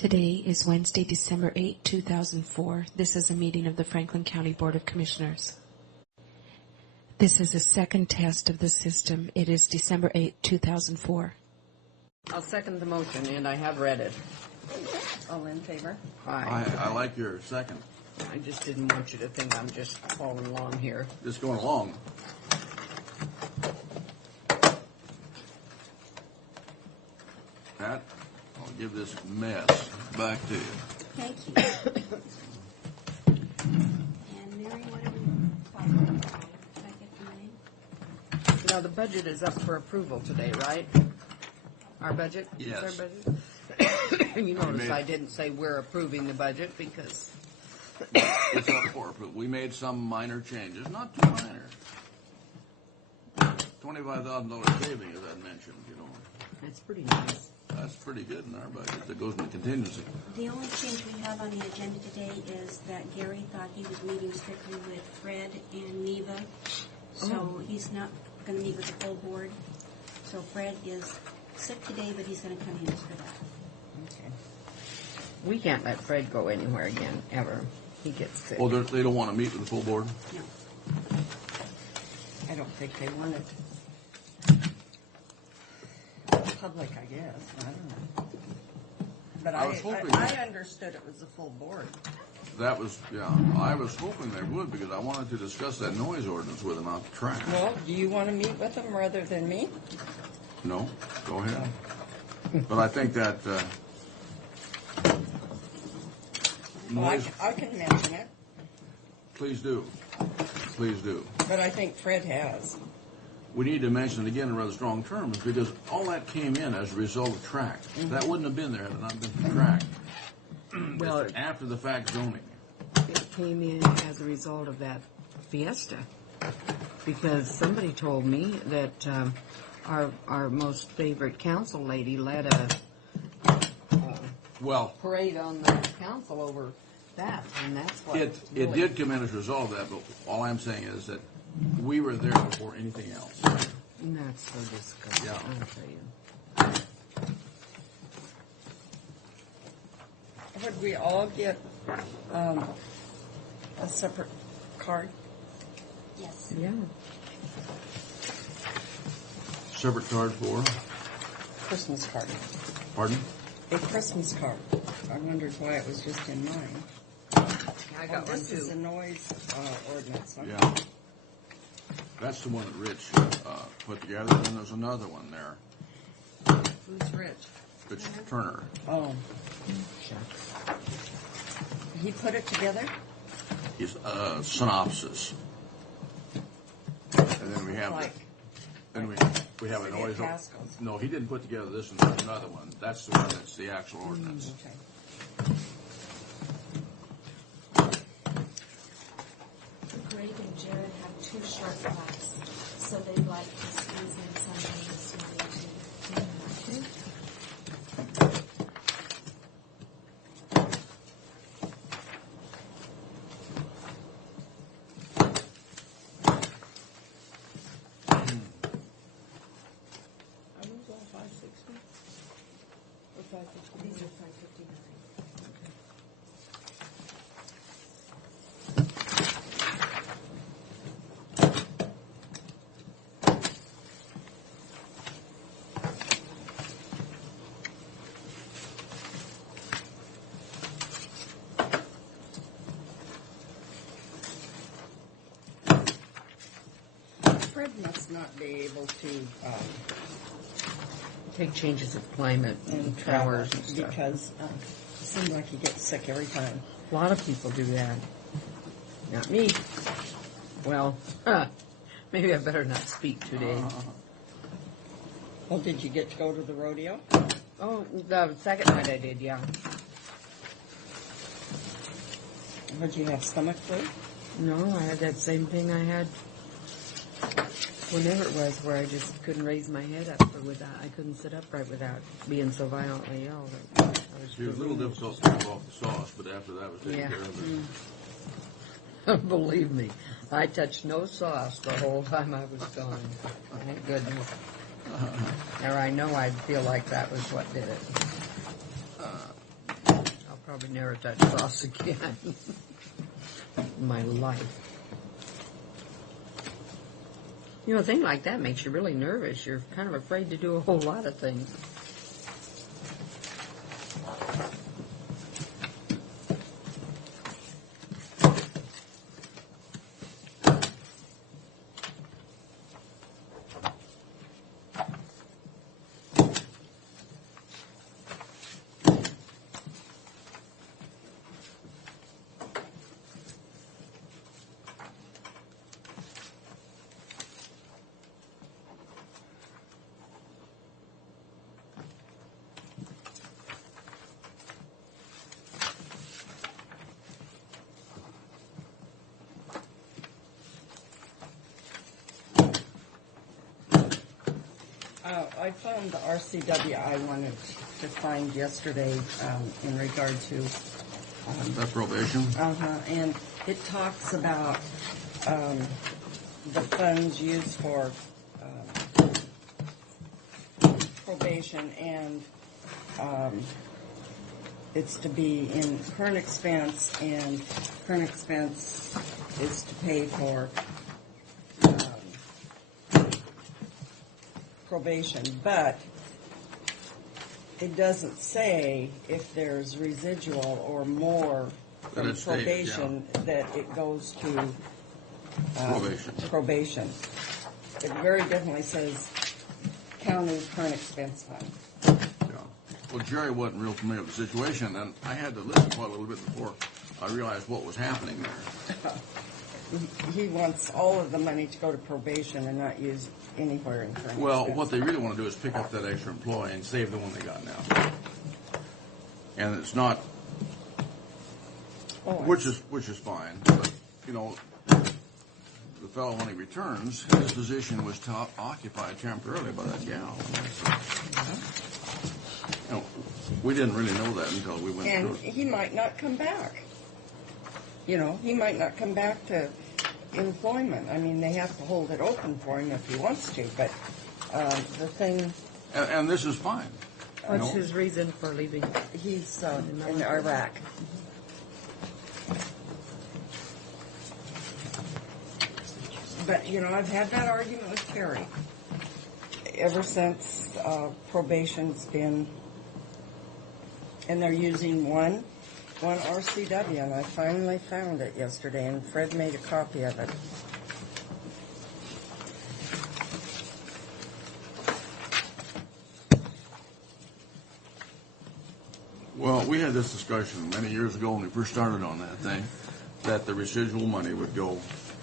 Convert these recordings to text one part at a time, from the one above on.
Today is Wednesday, December 8, 2004. This is a meeting of the Franklin County Board of Commissioners. This is a second test of the system. It is December 8, 2004. I'll second the motion, and I have read it. All in favor? Aye. I like your second. I just didn't want you to think I'm just following along here. Just going along. Pat, I'll give this mess back to you. Thank you. And Mary, what are we talking about? Did I get the name? Now, the budget is up for approval today, right? Our budget? Yes. Our budget? You notice I didn't say we're approving the budget because... It's up for approval. We made some minor changes, not too minor. $25,000 saving, as I mentioned, you know. That's pretty nice. That's pretty good in our budget. That goes in contingency. The only change we have on the agenda today is that Gary thought he was meeting strictly with Fred and Neva, so he's not going to meet with the full board. So Fred is sick today, but he's going to come in for that. Okay. We can't let Fred go anywhere again, ever. He gets sick. Oh, they don't want to meet with the full board? No. I don't think they want it. Public, I guess. I don't know. But I was hoping- I understood it was a full board. That was, yeah. I was hoping they would because I wanted to discuss that noise ordinance with them out the track. Well, do you want to meet with them rather than me? No? Go ahead. But I think that Well, noise, I can mention it, please do. Please do. but I think Fred has. We need to mention it again in rather strong terms because all that came in as a result of track. That wouldn't have been there had it not been for track. Well, It's after the fact zoning. it came in as a result of that fiesta. Because somebody told me that our most favorite council lady led a Well, parade on the council over that, and that's what it really- did come in as a result of that, but all I'm saying is that we were there before anything else. And that's so disgusting, Yeah. I'll tell you. Would we all get a separate card? Yes. Yeah. Separate card for, Christmas card. pardon? A Christmas card. I wondered why it was just in mine. I got one This is a too. noise ordinance. Huh? Yeah. That's the one that Rich put together, and then there's another one there. Who's Rich? It's Turner. Oh. He put it together? He's synopsis. And then we have Like, then we have a City of noise. Pasco's. No, he didn't put together this one. There's another one. That's the one that's the actual ordinance. okay. Greg and Jared have two short class, so they'd like to squeeze in something this morning too. Are those all 560? Or 559? These are 559. Fred must not be able to Take changes of climate and travel towers and stuff. because it seems like he gets sick every time. A lot of people do that. Not me. Well, maybe I better not speak today. Well, did you get to go to the rodeo? Oh, the second night I did, yeah. Did you have stomach flu? No, I had that same thing I had whenever it was, where I just couldn't raise my head up or without, I couldn't sit upright without being so violently ill. That I was It was a little delirious. difficult to get off the sauce, but after that was taken Yeah. care of. Believe me, I touched no sauce the whole time I was gone. Thank goodness. Or I know I'd feel like that was what did it. Probably never touch sauce again in my life. You know, a thing like that makes you really nervous. You're kind of afraid to do a whole lot of things. I found the RCW I wanted to find yesterday in regard to That probation? and it talks about the funds used for probation, and it's to be in current expense, and current expense is to pay for probation, but it doesn't say if there's residual or more That from it stated, probation that it goes to probation. It very definitely says county current expense fund. Yeah. Well, Jerry wasn't real familiar with the situation, and I had to listen quite a little bit before I realized what was happening there. He wants all of the money to go to probation and not used anywhere in current Well, expense. what they really want to do is pick up that extra employee and save the one they got now. And it's not, which is fine, but, you know, the fellow, when he returns, his position was occupied temporarily by that gal. You know, we didn't really know that until we went And through it. he might not come back. You know, he might not come back to employment. I mean, they have to hold it open for him if he wants to, but the thing, And this is fine. you What's know. his reason for leaving? he's in Iraq. But, you know, I've had that argument with Terry ever since probation's been, and they're using one RCW, and I finally found it yesterday, and Fred made a copy of it. Well, we had this discussion many years ago when we first started on that thing, that the residual money would go,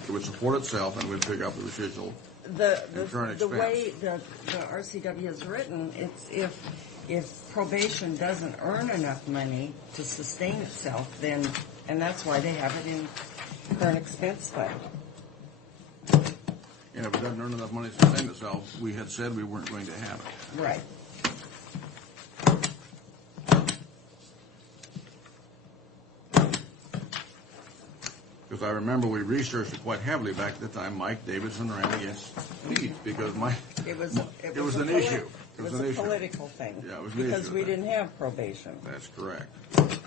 it would support itself and we'd pick up the residual. The current way the RCW is written, it's if probation doesn't earn enough money to sustain itself, then, and that's why they have it in current expense fund. And if it doesn't earn enough money to sustain itself, we had said we weren't going to have it. Right. Because I remember we researched it quite heavily back at the time. Mike Davidson ran against Leeds because It was an issue. It was a political thing. Yeah, it was an because issue we thing. didn't have probation, That's correct.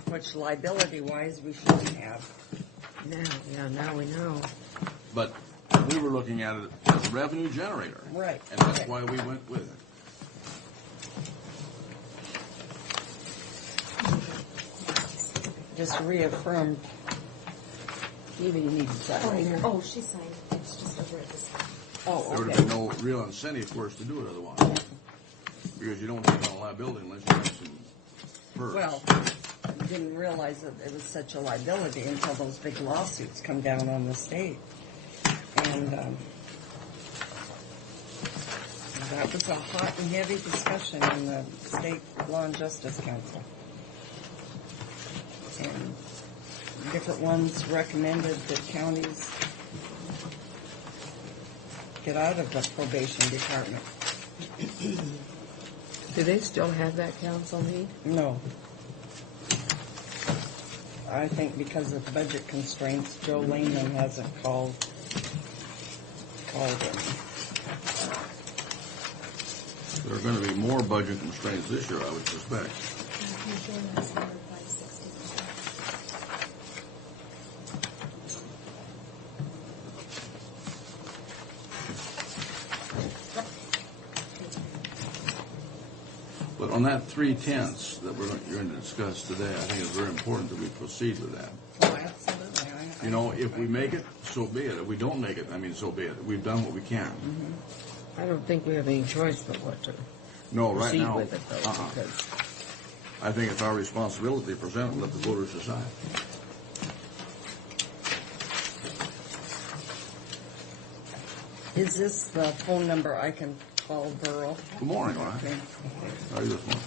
which liability-wise we shouldn't have. Now we know. But we were looking at it as a revenue generator. Right. And that's Okay. why we went with it. Just reaffirmed. Maybe you need to sign here. Oh, she signed. It's just over at this. Oh, There would okay. have been no real incentive for us to do it otherwise. Because you don't take on a liability unless you have some perks. Well, I didn't realize that it was such a liability until those big lawsuits come down on the state. And that was a hot and heavy discussion in the State Law and Justice Council. And different ones recommended that counties get out of the probation department. Do they still have that council meet? No. I think because of budget constraints, Joe Lehman hasn't called it. There are going to be more budget constraints this year, I would suspect. On that 3/10 that you're going to discuss today, I think it's very important that we proceed with that. Oh, absolutely. You know, if we make it, so be it. If we don't make it, I mean, so be it. We've done what we can. I don't think we have any choice but what to No, right proceed now, with it, though, uh-uh. because I think it's our responsibility to present and let the voters decide. Is this the phone number I can call Burl? Good morning, Ryan. Okay. How are you this morning?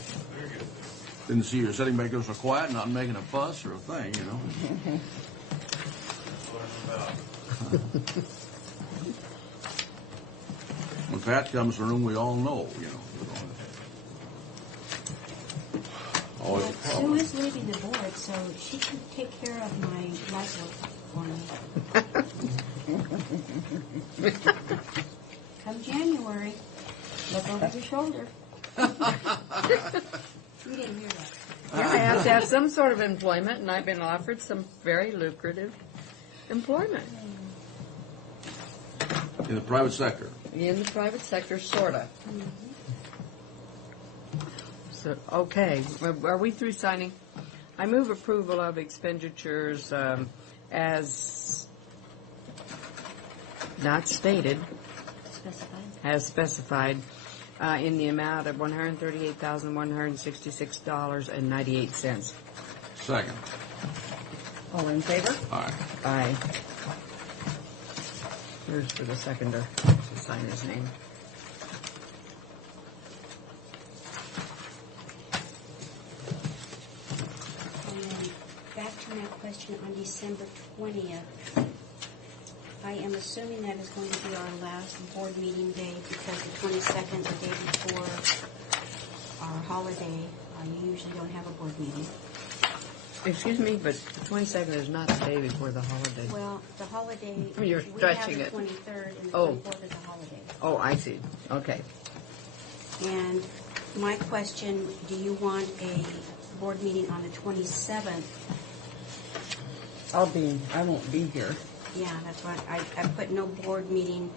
Didn't see you sitting back there so quiet, not making a fuss or a thing, you know. When Pat comes in the room, we all know, you know. Always a Sue problem. is leaving the board, so she can take care of my light work for me. Come January, look over your shoulder. You didn't hear that. I have to have some sort of employment, and I've been offered some very lucrative employment In the private sector. in the private sector, sorta. So, okay, are we through signing? I move approval of expenditures as not stated, Specified. as specified, in the amount of $138,166.98. Second. All in favor? All right. Aye. Here's for the seconder to sign his name. And then back to my question on December 20th. I am assuming that is going to be our last board meeting day because the 22nd, the day before our holiday, you usually don't have a board meeting. Excuse me, but the 22nd is not the day before the holiday. Well, the holiday, You're stretching we it. have the 23rd and the Oh. 24th is a holiday. Oh, I see. Okay. And my question, do you want a board meeting on the 27th? I won't be here. Yeah, that's what, I put no board meeting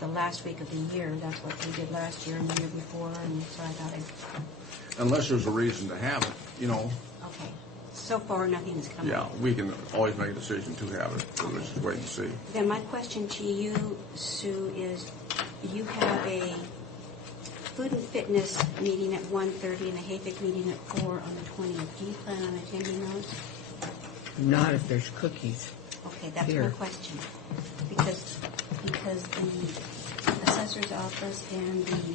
the last week of the year. That's what we did last year and the year before, and so I thought Unless there's a reason to have it, you know. okay. So far, nothing has come Yeah, up. we can always make a decision to have it. So let's just wait and see. Then my question to you, Sue, is you have a food and fitness meeting at 1:30 and a HAPIC meeting at 4 on the 20th. Do you plan on attending those? Not if there's cookies. Okay, that's Here. my question. Because the assessor's office and the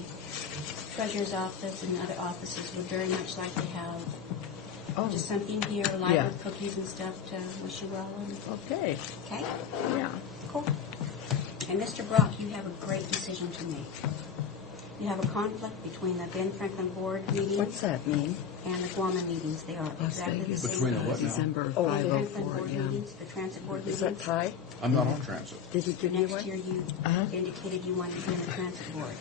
treasurer's office and other offices would very much like to have just something here, light Yeah. with cookies and stuff to wish you well. Okay. Okay, Yeah. cool. And Mr. Brock, you have a great decision to make. You have a conflict between the Ben Franklin Board meeting What's that mean? and the Guama meetings. They are exactly the same. Between the what now? December Oh, The Franklin 504, Board yeah. meetings, the Transit Board Is meetings. that Ty? I'm not on transit. Did he give you Next one? year, you Uh-huh. indicated you wanted to be on the Transit Board.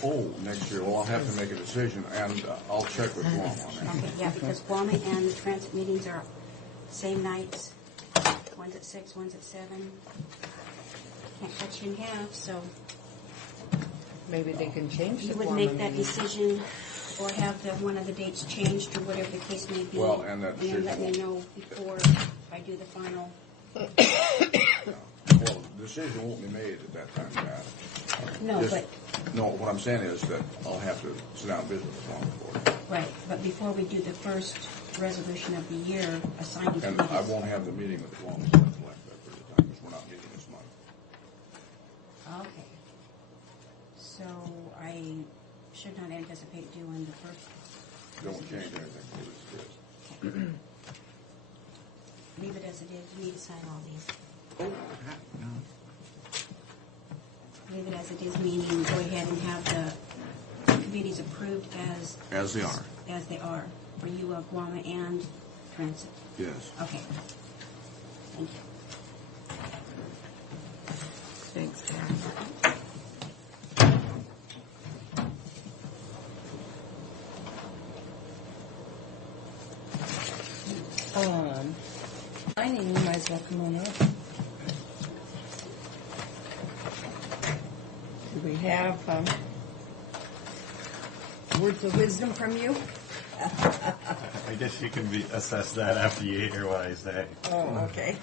Oh, next year. Well, I'll have to make a decision, and I'll check with Guam on that. Okay, yeah, because Guama and the transit meetings are same nights. One's at 6, one's at 7. Can't cut you in half, so Maybe they can change the you would form make of that meeting. decision or have one of the dates changed or whatever the case may be. Well, and that then let me decision- know before I do the final. Well, the decision won't be made at that time, Pat. No, Just- but, No, what I'm saying is that I'll have to sit down and visit with Guam board. right, but before we do the first resolution of the year, assigning And I committees. won't have the meeting with Guam until after that period of time, because we're not meeting this month. Okay. So I should not anticipate doing the first. Don't change anything. Leave it as it is. Leave it as it is. You need to sign all these. Leave it as it is, meaning go ahead and have the committees approved As they are, as they are for you, Guama and Transit. yes. Okay. Thank you. Thanks, Karen. Signing, you might as well come on up. Do we have, Words of wisdom from you? I guess you can assess that after you hear what I say. Oh, okay.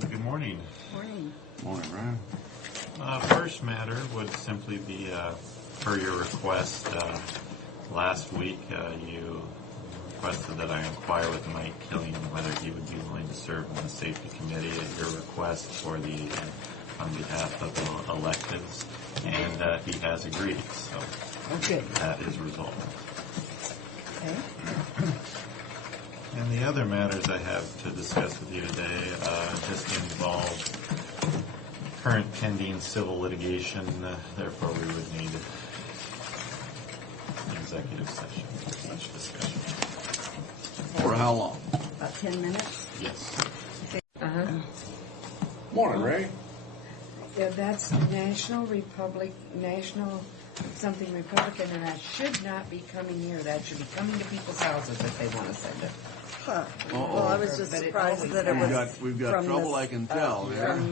Good morning. Morning. Morning, Ryan. First matter would simply be, per your request, last week you requested that I inquire with Mike Killian whether he would be willing to serve on the safety committee at your request for the, on behalf of the electives, and he has agreed, so Okay. that is resolved. Okay. And the other matters I have to discuss with you today just involve current pending civil litigation, therefore we would need an executive session for such discussion. For how long? About 10 minutes? Yes. Morning, Ray. Yeah, that's National something Republican, and that should not be coming here. That should be coming to people's houses if they want to send it. Huh. Uh-oh. Well, I was just But it surprised always that it was We've got from trouble, this, I can tell. from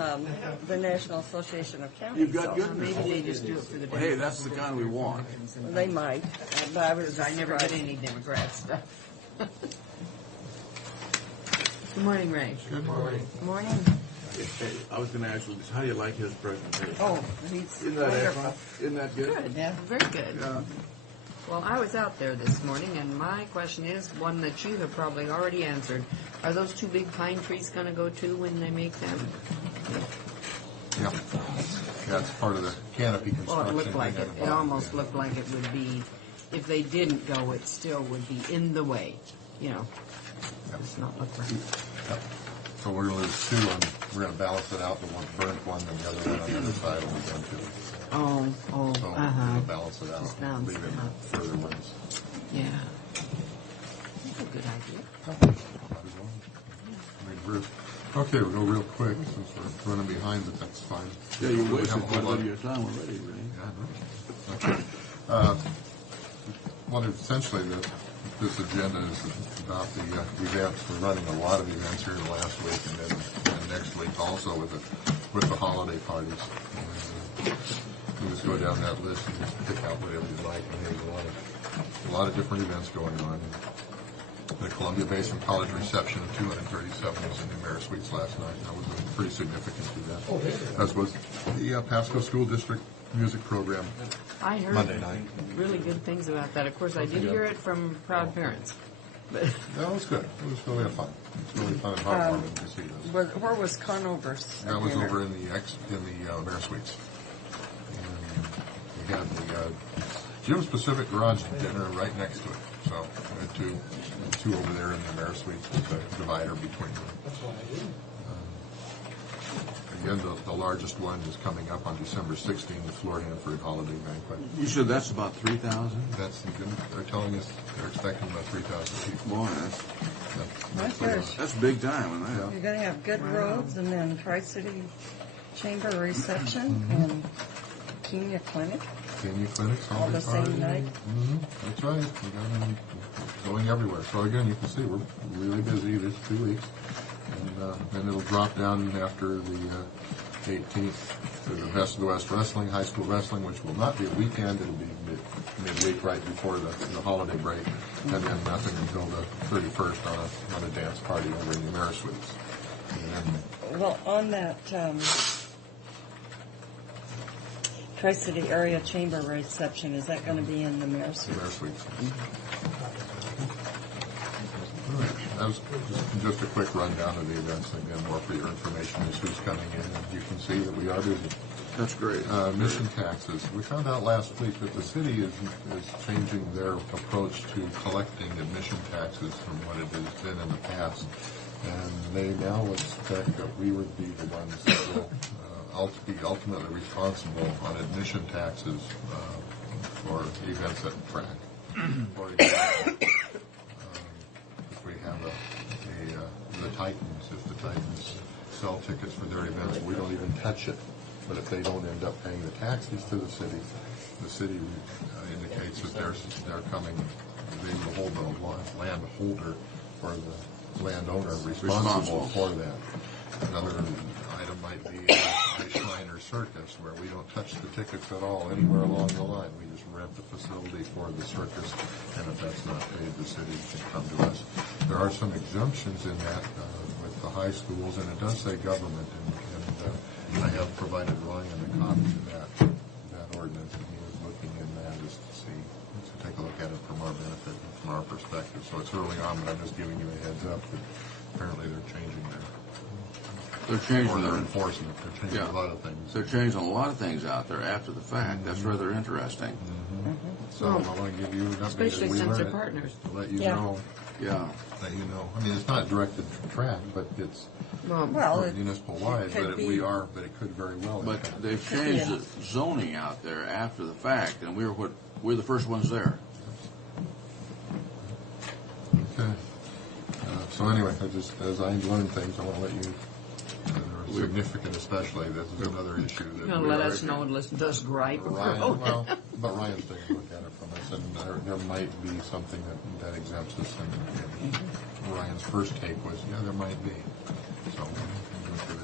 the National Association of Counties. You've got so good news. Maybe they just do it for the Well, hey, that's the kind we want. They might, but I was Because I never get surprised. any Democrat stuff. Good morning, Ray. Good morning. Morning. Hey, I was going to ask you, how do you like his presentation? Oh, he's Isn't that wonderful. excellent? Isn't that good? Good, yeah, very good. Yeah. Well, I was out there this morning, and my question is one that you have probably already answered. Are those two big pine trees going to go too when they make them? Yeah, that's part of the canopy Well, construction. it looked like thing it. on It the bottom, almost yeah. looked like it would be, if they didn't go, it still would be in the way, you know. It's not look right. Yep. So we're gonna lose two, and we're gonna balance it out, the one burnt one, and the other one on the other side will be done too. Oh, So uh-huh. we'll balance it out, Just balance leave it in out. further ones. Yeah. That's a good idea. Okay, we'll go real quick, since we're running behind, but that's fine. Yeah, you We wasted have a quite a whole lot bit of your time already, Ray. Yeah, I know. Okay. Well, essentially, this agenda is about the events. We're running a lot of events here in the last week, and then next week also with the holiday parties. And, you just go down that list and just pick out whatever you like. And there's a lot of different events going on. The Columbia Basin College reception of 237 was in the Mayor Suites last night. That was a pretty significant event. As was the Pasco School District music program I heard Monday night. really good things about that. Of course, I did hear it from proud parents. But That was good. It was really fun. It's really fun and heartwarming to see this. Where was Conover's? That was dinner? over in the Mayor Suites. And we had the Jim's Pacific Garage dinner right next to it. So we had two over there in the Mayor Suites with the divider between them. Again, the largest one is coming up on December 16th, the Floor Hanford Holiday Banquet. You said that's about 3,000? They're telling us they're expecting about 3,000 people. Boy, That's good. that's big time, isn't it? You're going to have good roads, and then Tri-City Chamber reception, and Kenya Clinic. Senior clinics, All the holiday same party. night? That's right. We got them going everywhere. So again, you can see we're really busy this 2 weeks. And then it'll drop down after the 18th to the Best of the West Wrestling, high school wrestling, which will not be a weekend. It'll be midweek right before the holiday break. And then nothing until the 31st on a dance party over in the Mayor Suites. And then Well, on that Tri-City Area Chamber reception, is that going to be in the Mayor's the Suite? Mayor Suites. All right. That was just a quick rundown of the events. Again, more for your information as who's coming in. And you can see that we are busy. That's great. Mission taxes. We found out last week that the city is changing their approach to collecting admission taxes from what it has been in the past. And they now expect that we would be the ones that will be ultimately responsible on admission taxes for events at track. For example, if we have the Titans, if the Titans sell tickets for their events, we don't even touch it. But if they don't end up paying the taxes to the city, the city indicates that they're coming, they will hold the landholder or the landowner responsible for that. Another item might be a Shriner Circus, where we don't touch the tickets at all anywhere along the line. We just rent the facility for the circus, and if that's not paid, the city can come to us. There are some exemptions in that with the high schools, and it does say government, and I have provided Ryan a copy of that ordinance, and he was looking in that just to see, to take a look at it from our benefit and from our perspective. So it's early on, but I'm just giving you a heads up that apparently they're changing their enforcement. They're changing a lot of things. They're changing a lot of things out there after the fact. That's rather interesting. So I want to give you, Especially since they're partners. to let you know. Yeah. Let you know. I mean, it's not directed to track, but it's Well, municipal wide. could But be. but it could very well. But impact. they've changed the zoning out there after the fact, and we're the first ones there. Okay. So anyway, as I learn things, I want to let you. Significant, especially. This is another issue that. You'll let us know and listen to us gripe. Ryan, but Ryan's taking a look at it from us, and there might be something that exempts us. And Ryan's first take was, yeah, there might be. So we'll go through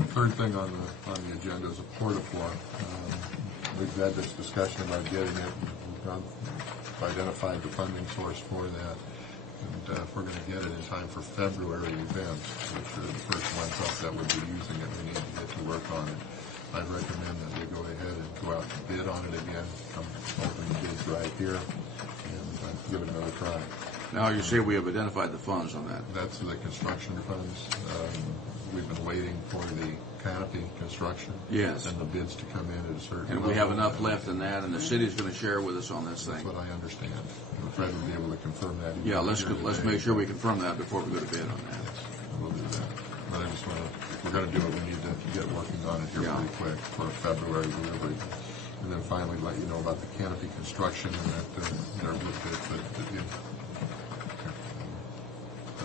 that. Third thing on the agenda is a porta-floor. We've had this discussion about getting it. We've identified the funding source for that. And if we're going to get it in time for February events, which are the first ones up that would be using it, we need to get to work on it. I'd recommend that we go ahead and go out to bid on it again, come open the bids right here, and give it another try. Now, you say we have identified the funds on that. That's the construction funds. We've been waiting for the canopy construction. Yes. And the bids to come in at a certain And level. we have enough left in that, and the city's going to share with us on this That's thing. what I understand. And Fred will be able to confirm that. Yeah, let's here today. make sure we confirm that before we go to bid on that. We'll do that. But I just want to, if we're going to do it, we need to get working on it here Yeah. pretty quick for a February delivery. And then finally let you know about the canopy construction and that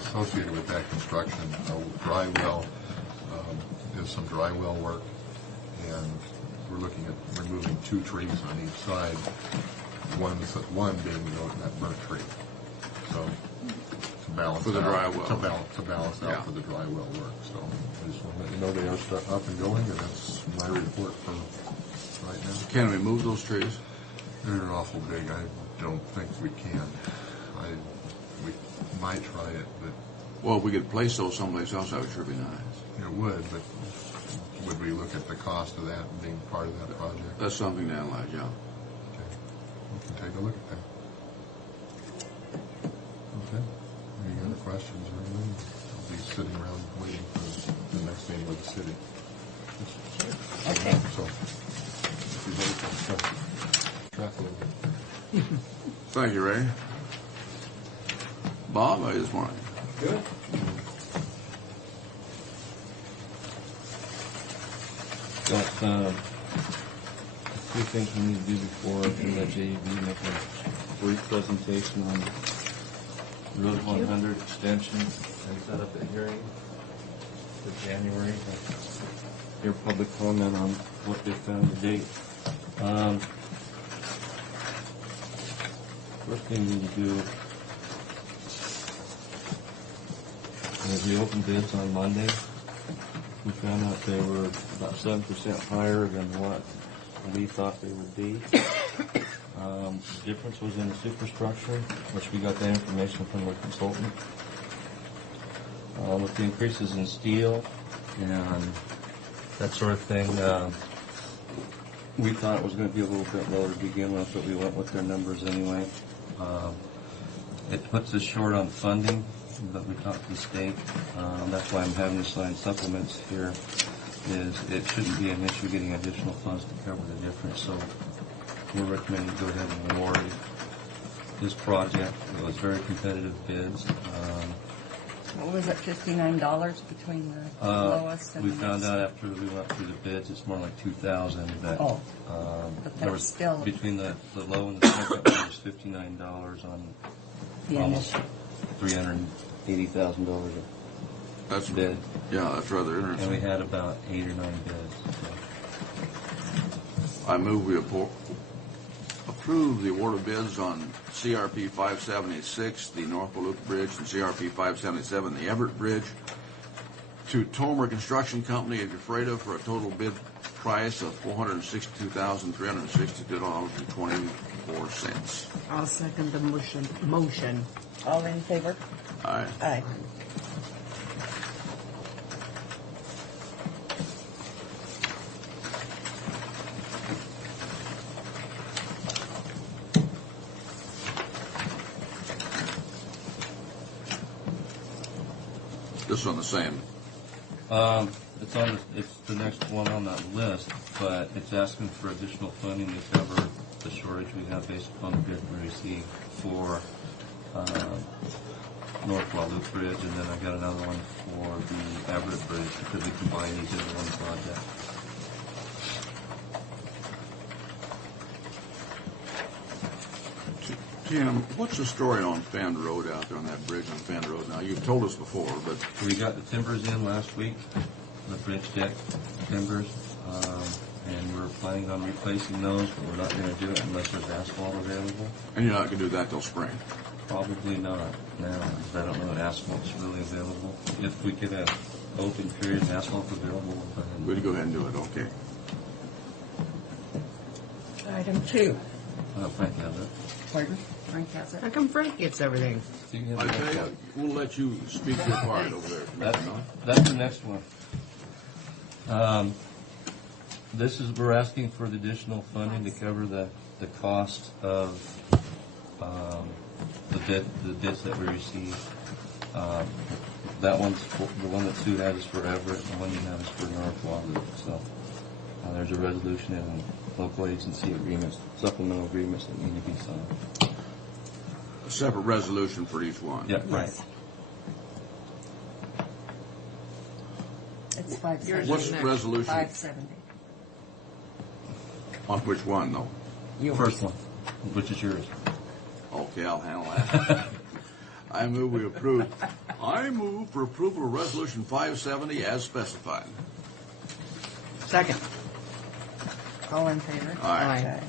associated with that construction, dry well, is some dry well work, and we're looking at removing 2 trees on each side, one being that burnt tree. So to balance For the out, dry well. to balance out Yeah. for the dry well work. So I just want to let you know they are up and going, and that's my report for right now. Can we move those trees? They're awful big. I don't think we can. We might try it, but Well, if we could place those someplace else, that would sure be nice. it would. But would we look at the cost of that and being part of that project? That's something to analyze, yeah. Okay. We can take a look at that. Okay. Any other questions or anything? I'll be sitting around waiting for the next meeting with the city. Okay. So, if you're ready for track a little bit. Thank you, Ray. Bob, how are you this morning? Good. Got a few things we need to do before I can let JEB make a brief presentation on Road 100 extension. And set up a hearing for January. Hear public comment on what they found to date. First thing we need to do is we opened bids on Monday. We found out they were about 7% higher than what we thought they would be. The difference was in the superstructure, which we got that information from our consultant. With the increases in steel and that sort of thing, we thought it was going to be a little bit lower to begin with, but we went with their numbers anyway. It puts us short on funding, but we talked to the state. That's why I'm having to sign supplements here. It shouldn't be an issue getting additional funds to cover the difference. So we're recommending to go ahead and award this project. It was very competitive bids. What was it, $59 between the lowest and We the found next? out after we went through the bids, it's more like $2,000. But, Oh. But there that's was still- between the low and the second one was $59 on The almost initial. $380,000 That's bid. Yeah, that's rather And we interesting. had about 8 or 9 bids. So. I move we approve the award of bids on CRP 576, the North Wahluke Bridge, and CRP 577, the Everett Bridge, to Tomer Construction Company of Ephrata for a total bid price of $462,362.24. I'll second the motion. All in favor? Aye. Aye. This one the same. It's the next one on that list, but it's asking for additional funding to cover the shortage we have based upon the bid we received for North Wahluke Bridge, and then I got another one for the Everett Bridge because we combine these into one project. Tim, what's the story on Fend Road out there on that bridge on Fend Road? Now, you've told us before, but We got the timbers in last week, the bridge deck timbers, and we're planning on replacing those, but we're not going to do it unless there's asphalt available. and you're not going to do that till spring. Probably not now, because I don't know if asphalt's really available. If we could have open period and asphalt available, we'll go ahead and We'd go ahead and do it, okay. Item 2. Frank has it. Pardon? Frank has it. How come Frank gets everything? You can have I the tell next you, one. we'll let you speak your part over there. That's the next one. We're asking for the additional funding to cover the cost of the bids that we received. That one's the one that Sue has is for Everett, and the one you have is for North Wahluke. So there's a resolution and local agency agreements, supplemental agreements that need to be signed. A separate resolution for each one. Yeah, right. It's 570. What's the resolution? 570. On which one, though? First one, which is yours. Okay, I'll handle that. I move for approval of Resolution 570 as specified. Second. All in favor? Aye.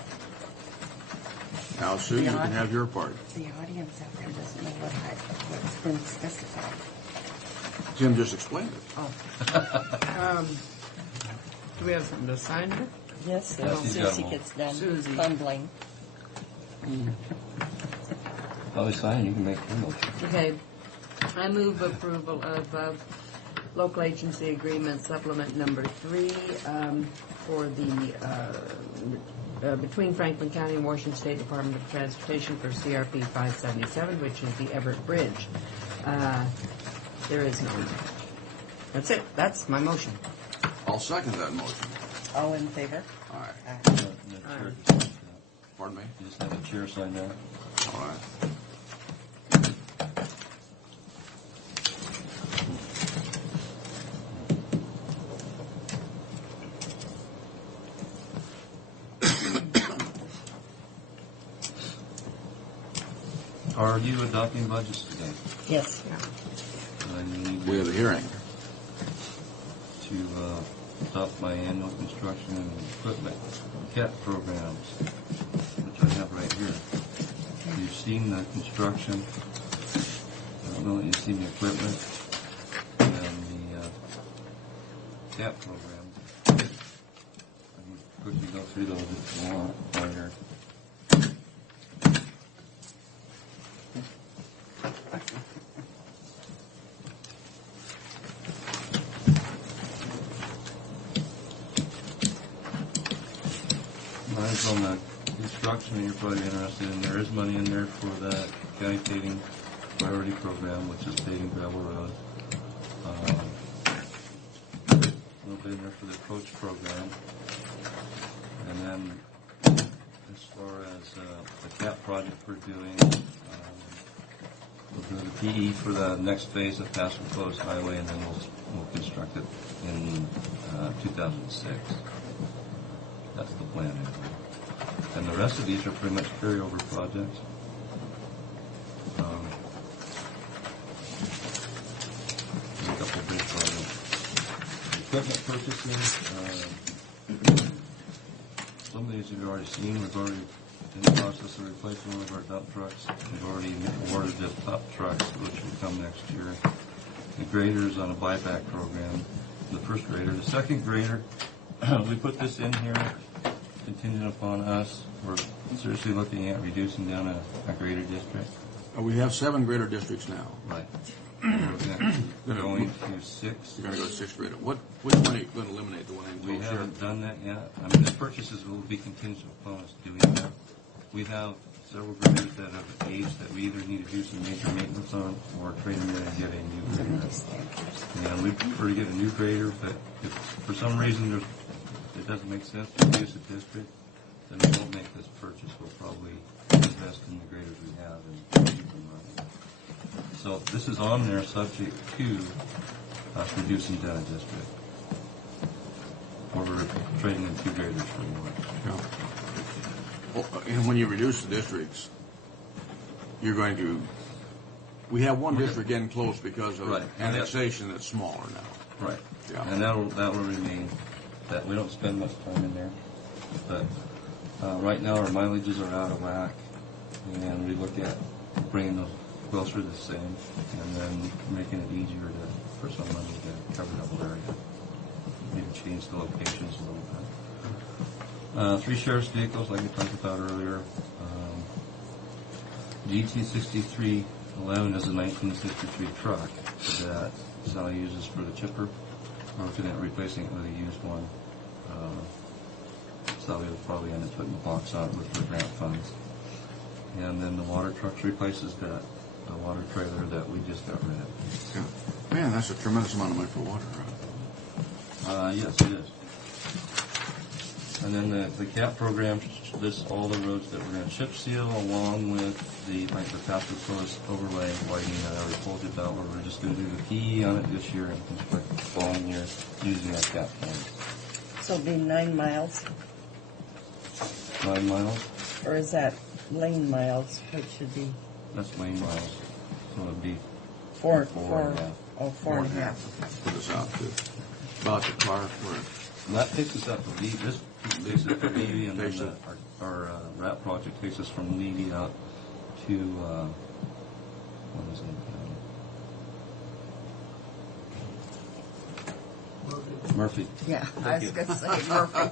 Now, Sue, you can have your part. The audience out there doesn't know what's been specified. Tim just explained it. Do we have something to sign here? Yes, Yes, when he's got Susie them all. gets done Susie. fumbling. I'll sign, you can make your motion. Okay. I move approval of local agency agreement supplement number 3 for the between Franklin County and Washington State Department of Transportation for CRP 577, which is the Everett Bridge. There is no. That's it. That's my motion. I'll second that motion. All in favor? All right. Aye. Pardon me? You just have a chair sign that. All right. Are you adopting budgets today? Yes. I need We have a hearing. to adopt my annual construction and equipment CAP programs, which I have right here. You've seen the construction. I don't know that you've seen the equipment and the CAP program. I can quickly go through those if you want while you're. Mine's on the construction, and you're probably interested in. There is money in there for that county paving priority program, which is paving gravel road. A little bit in there for the coach program. And then, as far as the CAP project we're doing, we'll do the PE for the next phase of Pass and Close Highway, and then we'll construct it in 2006. That's the plan. And the rest of these are pretty much carryover projects. A couple big projects. Equipment purchasing. some of these you've already seen. We've already in the process of replacing one of our dump trucks. We've already awarded the top trucks, which will come next year. The grader's on a buyback program. The first grader. The second grader, we put this in here contingent upon us. We're seriously looking at reducing down a grader district. We have 7 greater districts now. Right. We're going to 6. You're going to go to 6 greater. Which one are you going to eliminate? The one in We Close haven't done that yet. I mean, the purchases will be contingent upon us doing that. We have several graders that have aged that we either need to do some major maintenance on or trade them in and get a new grader. And we prefer to get a new grader, but if for some reason it doesn't make sense to reduce the district, then we won't make this purchase. We'll probably invest in the graders we have and keep them running. So this is on there subject to us reducing down a district. Or we're trading in 2 graders for one. Yeah. Well, and when you reduce the districts, you're going to. We have one district getting close because of Right. annexation that's smaller now. Right. Yeah. And that will remain. That we don't spend much time in there. But right now our mileages are out of whack, and we look at bringing those closer to the same, and then making it easier for some money to cover the whole area. Maybe change the locations a little bit. 3 sheriff's vehicles, like we talked about earlier. GT6311 is a 1963 truck that Sally uses for the chipper. We're looking at replacing it with a used one. Sally will probably end up putting the box on it with the grant funds. And then the water trucks replaces the water trailer that we just got rid of. Yeah. Man, that's a tremendous amount of money for water, right? Yes, it is. And then the CAP program lists all the roads that we're going to chip seal, along with the Pastor Forest overlay widening that I already told you about, where we're just going to do the PE on it this year and construct the following year using our CAP funds. So it'll be 9 miles, 9 miles? or is that lane miles, which should be That's lane miles. So it'd be 4 and a half. Oh, 4.5. Put us out to about the Clark where. And that takes us up to Levy. This takes us to Levy, and then our RAP project takes us from Levy out to, what is it? Murphy. Yeah, I was going to say Murphy.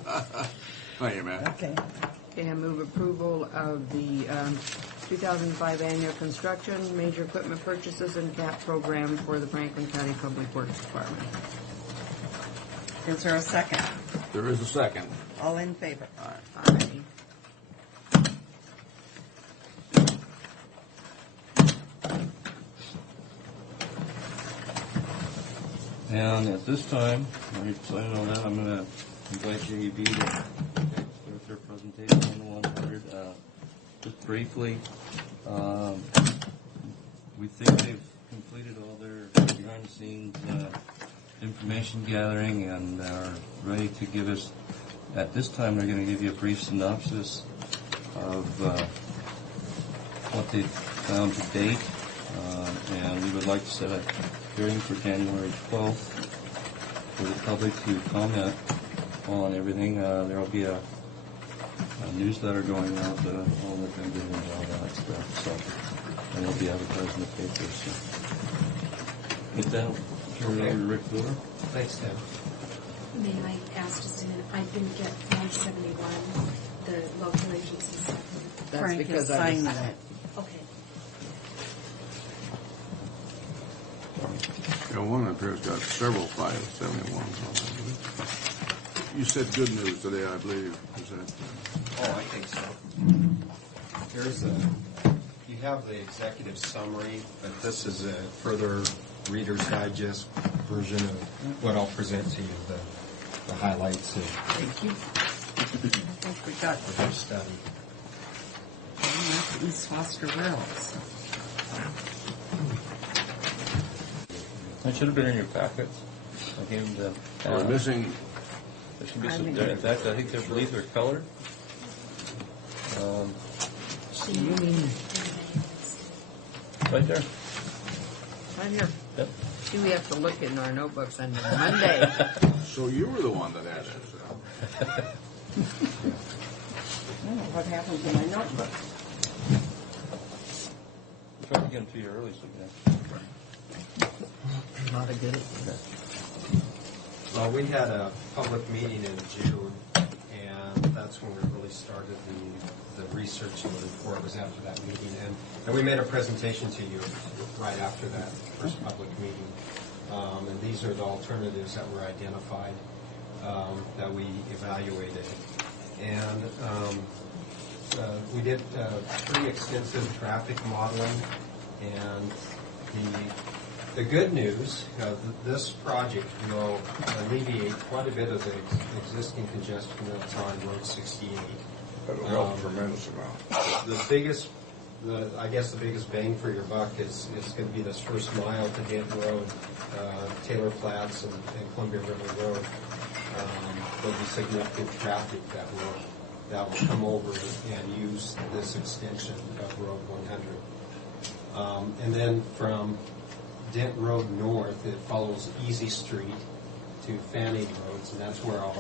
Thank you, man. Okay. Okay, I move approval of the 2005 annual construction, major equipment purchases, and CAP program for the Franklin County Public Works Department. Is there a second? There is a second. All in favor? Aye. And at this time, so I know that, I'm going to invite JEB to start their presentation on the 100. Just briefly, we think they've completed all their behind-the-scenes information gathering and are ready to give us, at this time, they're going to give you a brief synopsis of what they've found to date. And we would like to set a hearing for January 12th for the public to comment on everything. There will be a newsletter going out, all the things and all that stuff. So, and it'll be advertised in the paper. So, with that, turn it over to Rick Brewer. Thanks, Tim. May I ask just a minute? I didn't get 571, the local agency stuff. That's Frank because is I was- signing it. Okay. Yeah, one up here's got several 571s on it. You said good news today, I believe. Is that? Oh, I think so. You have the executive summary, but this is a further Reader's Digest version of what I'll present to you, the highlights of Thank you. I think we got your study. East Foster Rails. That should have been in your packets. I gave them the. We're missing. There should be some. In fact, I think I believe they're colored. You mean Right there. right here? Yep. See, we have to look in our notebooks on Monday. So you were the one that added it. what happens in my notebook. Try to get them to you early so you can. Not a good idea. Well, we had a public meeting in June, and that's when we really started the research, and the report was after that meeting. And we made a presentation to you right after that first public meeting. And these are the alternatives that were identified, that we evaluated. And we did pretty extensive traffic modeling, and the good news, this project will alleviate quite a bit of the existing congestion that's on Road 68. That'll help a tremendous amount. The biggest, I guess the biggest bang for your buck is going to be this first mile to Denton Road, Taylor Flats, and Columbia River Road. There'll be significant traffic that will come over and use this extension of Road 100. And then from Denton Road north, it follows Easy Street to Fanning Roads, and that's where our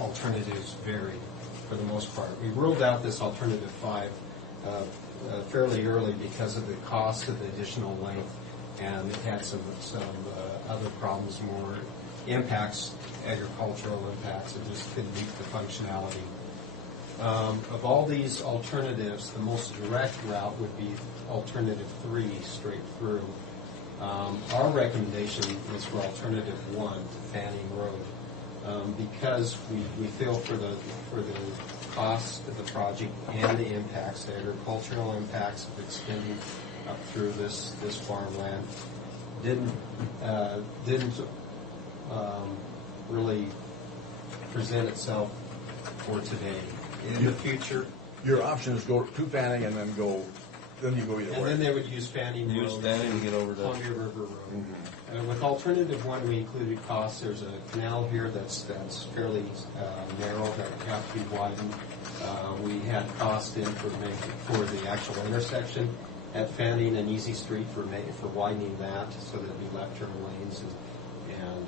alternatives vary for the most part. We ruled out this alternative 5 fairly early because of the cost of the additional length, and it had some other problems, more impacts, agricultural impacts, that just couldn't meet the functionality. Of all these alternatives, the most direct route would be alternative 3, straight through. Our recommendation is for alternative 1 to Fanning Road, because we feel for the cost of the project and the impacts, the agricultural impacts of extending up through this farmland, didn't really present itself for today. In the future, Your option is go to Fanning and then you go either and way. then they would use Fanning Road. Use Fanning to get over to Columbia River Road. With alternative 1, we included costs. There's a canal here that's fairly narrow that would have to be widened. We had cost in for the actual intersection at Fanning and Easy Street for widening that so that it'd be left turn lanes, and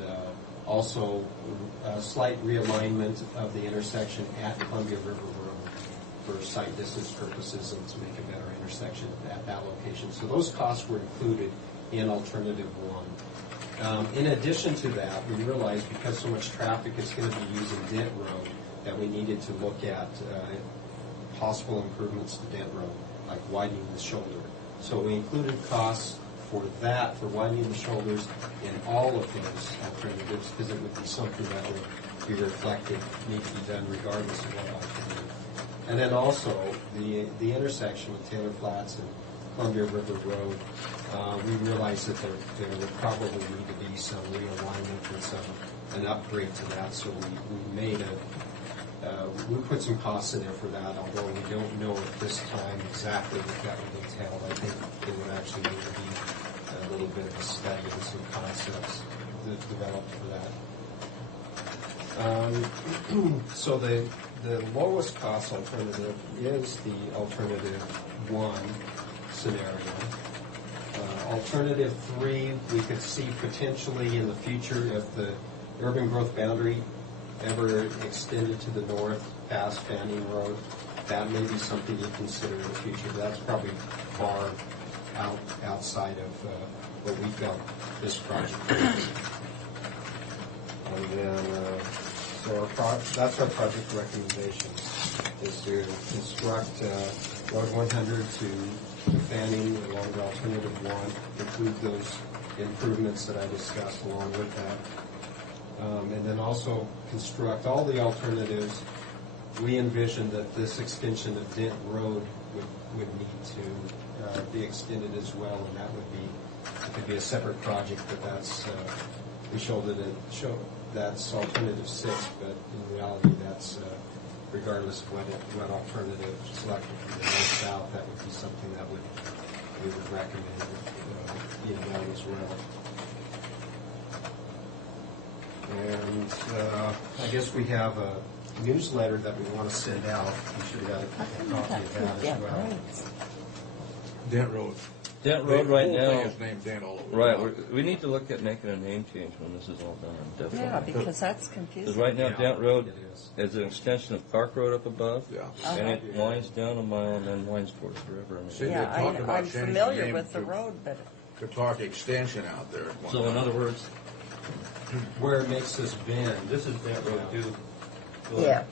also a slight realignment of the intersection at Columbia River Road for sight distance purposes and to make a better intersection at that location. So those costs were included in alternative 1. In addition to that, we realized because so much traffic is going to be using Dent Road that we needed to look at possible improvements to Dent Road, like widening the shoulder. So we included costs for that, for widening the shoulders in all of those alternatives, because it would be something that would be reflected, need to be done regardless of what alternative. And then also the intersection with Taylor Flats and Columbia River Road, we realized that there would probably need to be some realignment and an upgrade to that. So we put some costs in there for that, although we don't know at this time exactly what that would entail. I think it would actually need to be a little bit of a study and some concepts developed for that. So the lowest cost alternative is the alternative 1 scenario. Alternative 3, we could see potentially in the future if the urban growth boundary ever extended to the north past Fanning Road. That may be something you consider in the future. That's probably far outside of what we felt this project is. And then, so that's our project recommendations, is to construct Road 100 to Fanning along the alternative 1, include those improvements that I discussed along with that. And then also construct all the alternatives. We envision that this extension of Dent Road would need to be extended as well, and that would be, it could be a separate project, but we showed that's alternative 6, but in reality that's regardless of what alternative selected from the north-south, that would be something that we would recommend being done as well. And I guess we have a newsletter that we want to send out. You should have got a copy of that as well. Dent Road. Dent Road right The whole now. thing is named Dent all over. Right, we need to look at making a name change when this is all done, definitely. Yeah, because that's Because confusing. right now, Yeah, Dent Road it is. is an extension of Park Road up above, Yeah. and it winds down a mile and then winds towards the river. See, they Yeah, talked about I'm changing the familiar name with the to road, but Katark Extension out there. at one So in time. other words, Where it makes this bend. this is Dent Road due. yeah,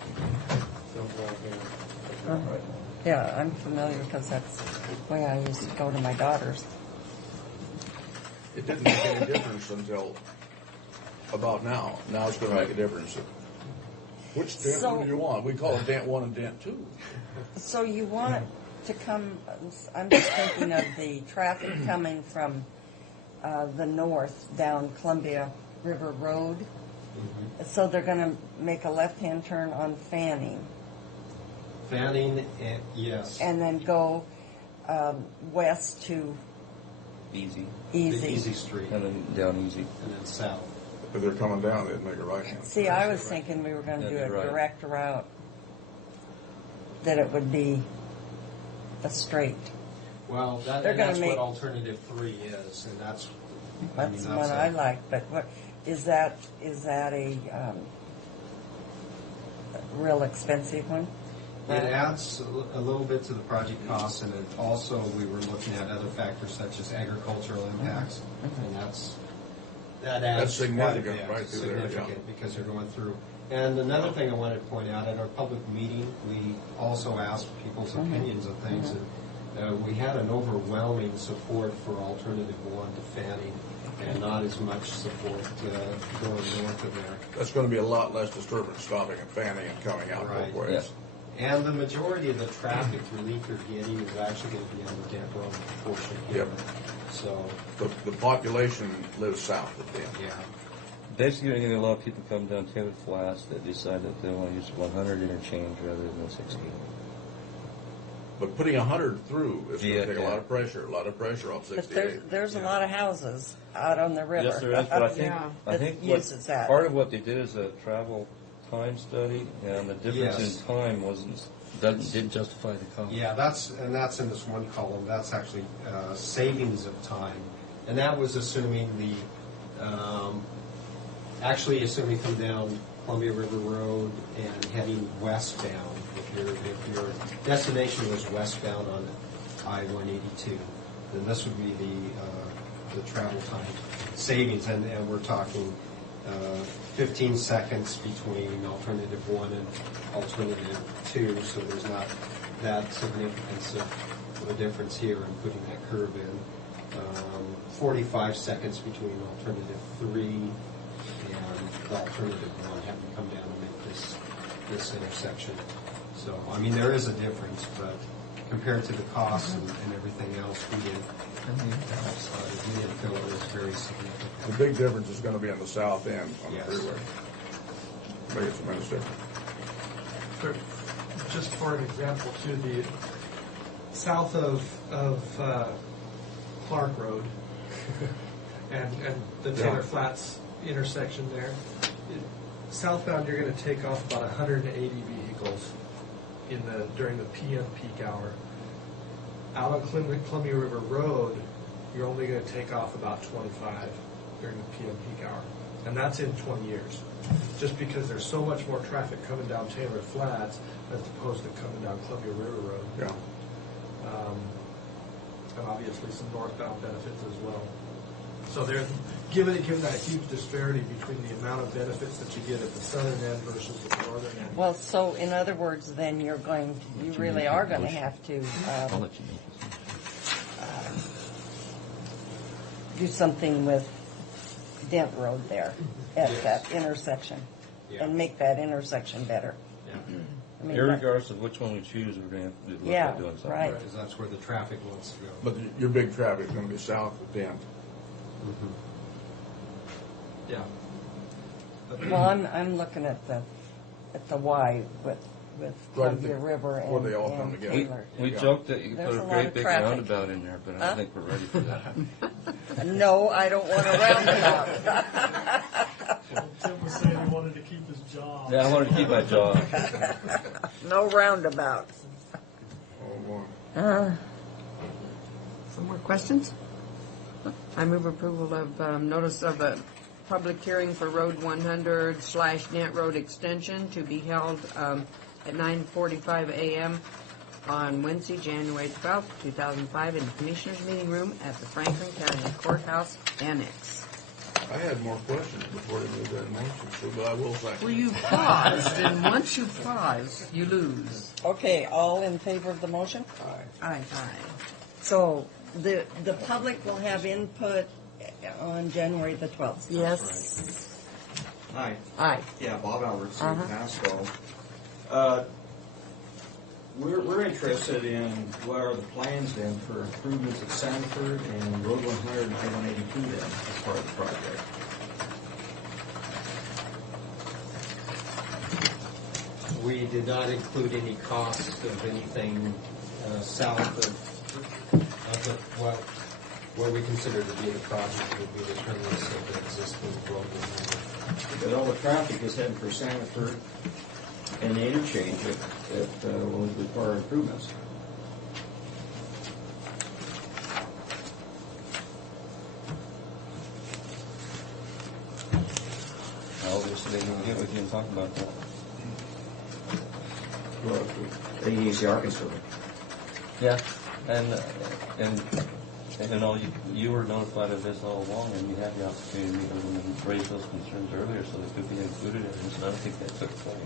Comes right here. uh-huh. Yeah, I'm familiar because that's the way I used to go to my daughter's. It didn't make any difference until about now. Now it's going to make a difference. Which dent So- do you want? We call it Dent 1 and Dent 2. So you want to come, I'm just thinking of the traffic coming from the north down Columbia River Road. So they're going to make a left-hand turn on Fanning Fanning, and, yes. and then go west to Easy. The Easy. Easy Street. And then down Easy. And then south. If they're coming down, they'd make a right hand. See, I was thinking we were going to do a That'd be right. direct route, that it would be a straight. Well, that, They're and gonna that's make- what alternative 3 is, and that's. That's the one I like, but what, is that a real expensive one? It adds a little bit to the project cost, and it also, we were looking at other factors such as agricultural impacts, and that adds That's significant quite a bit, right through there, yeah. significant, because they're going through. And another thing I wanted to point out, at our public meeting, we also asked people's opinions of things, and we had an overwhelming support for alternative 1 to Fanning, and not as much support going north of there. That's going to be a lot less disturbance stopping at Fanning and coming out Right. both ways. And the majority of the traffic relief you're getting is actually going to be on the Dent Road portion here. Yep. So, The population lives south of Dent. yeah. Basically, you're going to allow people to come down Taylor Flats that decide that they want to use 100 interchange rather than 60. But putting 100 through is going Yeah, to take yeah. a lot of pressure off But 68. there's a lot of houses out on the river. Yes, there is, but I think, Yeah. I think That what, uses that. part of what they did is a travel time study, and the difference Yes. in time didn't justify the cost. Yeah, that's in this one column. That's actually savings of time. And that was assuming actually assuming come down Columbia River Road and heading westbound. If your destination was westbound on I-182, then this would be the travel time savings. And we're talking 15 seconds between alternative 1 and alternative 2, so there's not that significance of a difference here in putting that curve in. 45 seconds between alternative 3 and the alternative 1 having to come down and make this intersection. So, I mean, there is a difference, but compared to the costs and everything else, we didn't feel it was very significant. The big difference is going to be on the south end on Yes. the freeway. Make a tremendous difference. Just for an example, to the south of Clark Road and the Taylor Flats intersection there, southbound you're going to take off about 180 vehicles during the PM peak hour. Out on Columbia River Road, you're only going to take off about 25 during the PM peak hour, and that's in 20 years. Just because there's so much more traffic coming down Taylor Flats as opposed to coming down Columbia River Road. Yeah. And obviously some northbound benefits as well. So there's given that huge disparity between the amount of benefits that you get at the southern end versus the northern end. Well, so in other words, then you really are going to have to I'll let you know. do something with Dent Road there at Yes. that intersection Yeah. and make that intersection better. Yeah. I mean, Irregardless of which one we choose, we're going to have to look Yeah, at doing something. right. Because that's where the traffic wants to go. But your big traffic is going to be south of Dent. Yeah. well, I'm looking at the Y with Columbia River and, where they all come and together. Taylor. We Yeah. joked that you could There's put a a lot great of big traffic. roundabout in there, but I Huh? don't think we're ready for that. No, I don't want a roundabout. Tim was saying he wanted to keep his job. Yeah, I wanted to keep my job. No roundabouts. Oh, boy. No more questions? I move approval of notice of a public hearing for Road 100/Net Road Extension to be held at 9:45 a.m. on Wednesday, January 12th, 2005, in the Commissioners' Meeting Room at the Franklin County Courthouse Annex. I had more questions before they moved that motion, but I will second. Well, you paused, and once you pause, you lose. Okay, all in favor of the motion? Aye. So the public will have input on January the 12th. Yes. Hi. Aye. Yeah, Bob Alberts, Uh-huh. Pasco. We're interested in what are the plans then for improvements at Sanford and Road 100 and I-182 then as part of the project. We did not include any cost of anything south of well, where we consider to be the project would be the terminus of the existing road. Because all the traffic is heading for Sanford and the interchange that will require improvements. Obviously, they can get with you and talk about that. Well, they use the Arkansas. Yeah, and you know, you were notified of this all along, and you had the opportunity to meet with them and raise those concerns earlier, so they could be included in this, and I don't think that took place.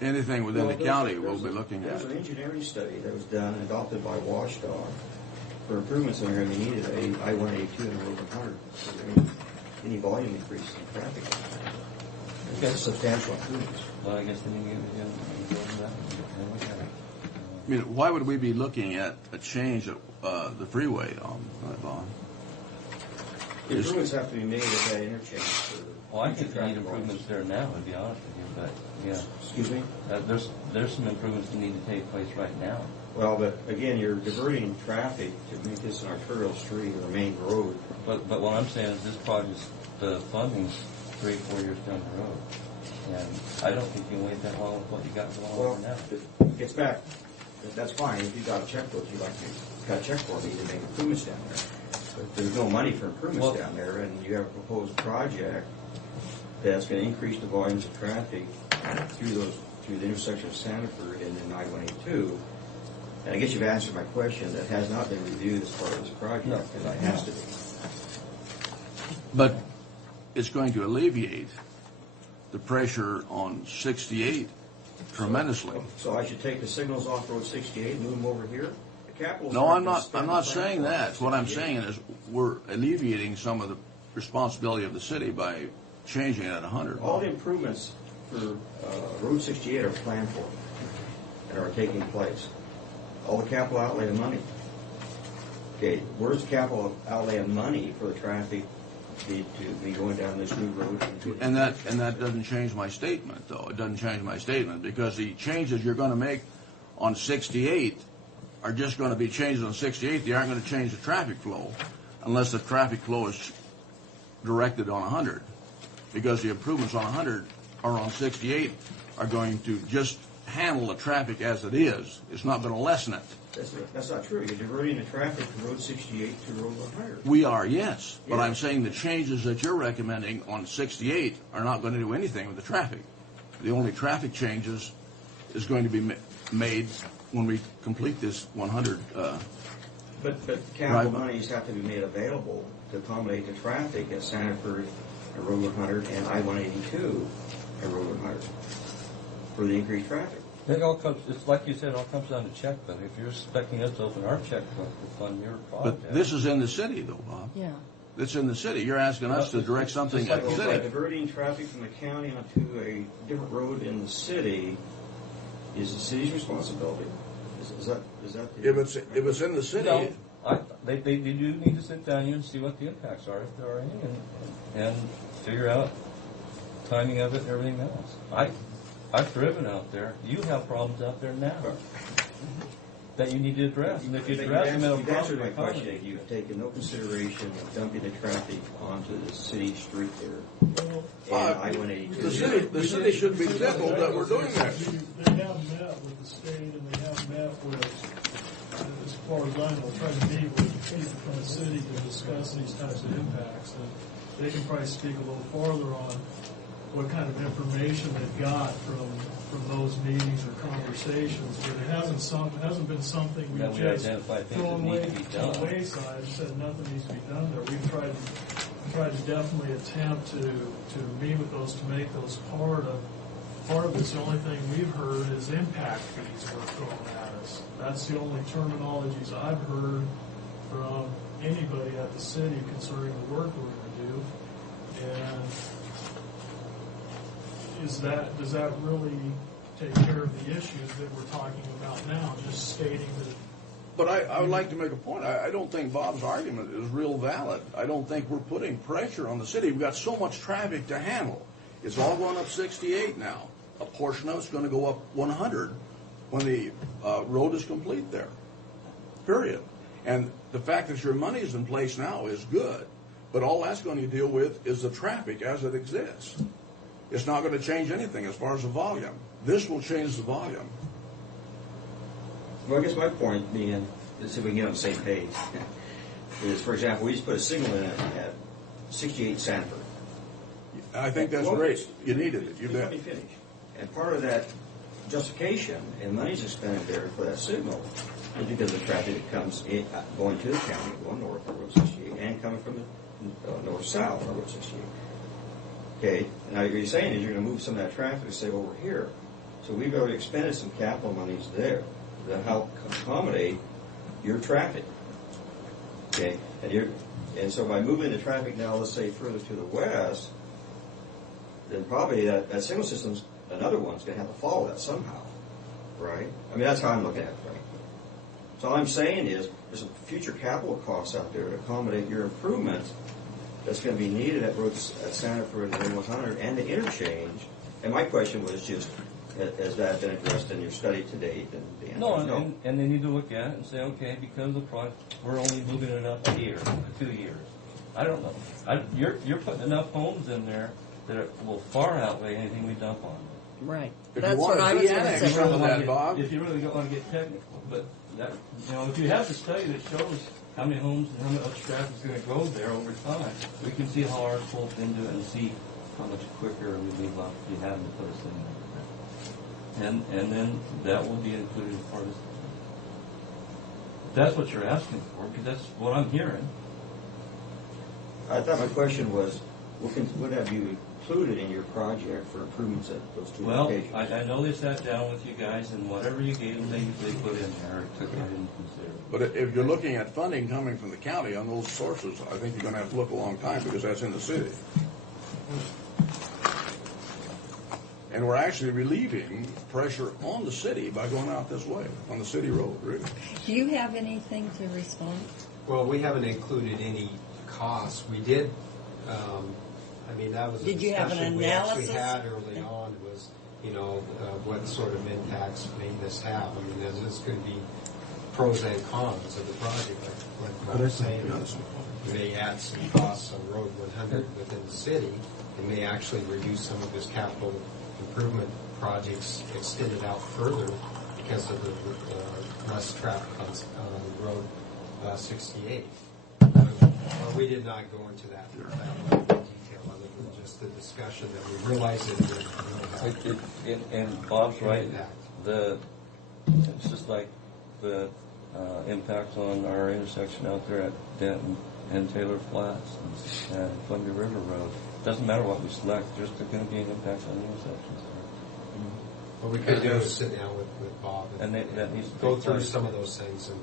Anything within the county we'll be looking There at. was an engineering study that was done and adopted by WashDOT for improvements that are going to be needed at I-182 and Road 100. So any volume increase in traffic. It's substantial improvements. Well, I guess then you go to that, and we got it. I mean, why would we be looking at a change of the freeway on that line? Improvements have to be made at that interchange. for Well, I future think we need traffic improvements there now, to be honest with you, but, yeah. volumes. Excuse me? There's some improvements that need to take place right now. Well, but again, you're diverting traffic to make this an arterial street or a main road. But what I'm saying is this project, the funding's 3-4 years down the road. And I don't think you can wait that long with what you got going Well, on now. it gets back. That's fine. If you got a checkbook, you'd like to got a check for me to make improvements down there. But there's no money for improvements Well, down there, and you have a proposed project that's going to increase the volumes of traffic through the intersection of Sanford and then I-182. And I guess you've answered my question. That has not been reviewed as part of this project, and that has to be. But it's going to alleviate the pressure on 68 tremendously. So I should take the signals off Road 68 and move them over here? The capital's No, I'm already been not spent saying on that. What I'm 68. saying is we're alleviating some of the responsibility of the city by changing it at 100. All the improvements for Road 68 are planned for and are taking place. All the capital outlay of money. Okay, where's the capital outlay of money for the traffic to be going down this new road? And that doesn't change my statement, though. It doesn't change my statement because the changes you're going to make on 68 are just going to be changes on 68. They aren't going to change the traffic flow unless the traffic flow is directed on 100. Because the improvements on 100 or on 68 are going to just handle the traffic as it is. It's not going to lessen it. That's not true. You're diverting the traffic from Road 68 to Road 100. We are, yes. But Yeah. I'm saying the changes that you're recommending on 68 are not going to do anything with the traffic. The only traffic changes is going to be made when we complete this 100. But capital Right. monies have to be made available to accommodate the traffic at Sanford and Road 100 and I-182 and Road 100 for the increased traffic. It all comes, it's like you said, it all comes down to checkbook. If you're expecting us to open our checkbook to fund your project. But this is in the city, though, Bob. Yeah. It's in the city. You're asking us to direct something at the By city. diverting traffic from the county onto a different road in the city is the city's responsibility. Is that the... If it's in the city, No, they do need to sit down here and see what the impacts are, if there are any, and figure out timing of it and everything else. I've driven out there. You have problems out there now that you need to address. And if you address them, You've answered my question. You've taken no consideration of dumping the traffic onto the city street there. And I-182. the city should be tickled that we're doing that. They have met with the state and they have met with, as far as I know, try to meet with people from the city to discuss these types of impacts. That they can probably speak a little farther on what kind of information they've got from those meetings or conversations, but it hasn't been something we That we just identify things thrown that need away to be to done. the wayside and said nothing needs to be done there. We've tried to definitely attempt to meet with those, to make those part of this. The only thing we've heard is impact fees were thrown at us. That's the only terminologies I've heard from anybody at the city concerning the work we're going to do. And does that really take care of the issues that we're talking about now? Just stating that. But I would like to make a point. I don't think Bob's argument is real valid. I don't think we're putting pressure on the city. We've got so much traffic to handle. It's all going up 68 now. A portion of it's going to go up 100 when the road is complete there. Period. And the fact that your money is in place now is good. But all that's going to deal with is the traffic as it exists. It's not going to change anything as far as the volume. This will change the volume. Well, I guess my point being, is if we can get on the same page, is, for example, we just put a signal in at 68 Sanford. I think that's great. You needed it. You Let bet. me finish. And part of that justification and money's expended there for that signal is because of the traffic that comes in, going to the county, going north on Road 68, and coming from the north-south on Road 68. Okay, now what you're saying is you're going to move some of that traffic to say over here. So we've already expended some capital monies there to help accommodate your traffic. Okay, and so by moving the traffic now, let's say further to the west, then probably that signal system's another one's going to have to follow that somehow, right? I mean, that's how I'm looking at it, right? So all I'm saying is there's some future capital costs out there to accommodate your improvements that's going to be needed at roads at Sanford and 100 and the interchange. And my question was just, has that been addressed in your study to date? And the answer No, is no. and they need to look at it and say, okay, because of the project, we're only moving it up a year, 2 years. I don't know. You're putting enough homes in there that it will far outweigh anything we dump on them. Right. If That's you want what I to was going to de-annex say. some of that, Bob, If you really don't want to get technical, but that, if you have the study that shows how many homes and how much traffic is going to go there over time, we can see how ours pulls into it and see how much quicker we leave off if you happen to put us in there. And then that will be included as part of this. If that's what you're asking for, because that's what I'm hearing. I thought my question was, what have you included in your project for improvements at those two Well, locations? I know they sat down with you guys, and whatever you gave them, they put in there, took it into consideration. but if you're looking at funding coming from the county on those sources, I think you're going to have to look a long time because that's in the city. And we're actually relieving pressure on the city by going out this way, on the city road, really. Do you have anything to respond? Well, we haven't included any costs. We did, that was a Did you have an discussion we actually analysis? had early on was, what sort of impacts may this have? I mean, there's going to be pros and cons of the project, like Bob was saying. It may add some costs on Road 100 within the city. It may actually reduce some of his capital improvement projects, extend it out further because of the less traffic on Road 68. We did not go into that level of detail other than just the discussion that we realized that it would have And Bob's right. impact. It's just like the impact on our intersection out there at Denton and Taylor Flats and Columbia River Road. Doesn't matter what we select, there's going to be an impact on the intersections. What we could do is sit down with Bob And that needs to go take through place. some of those things and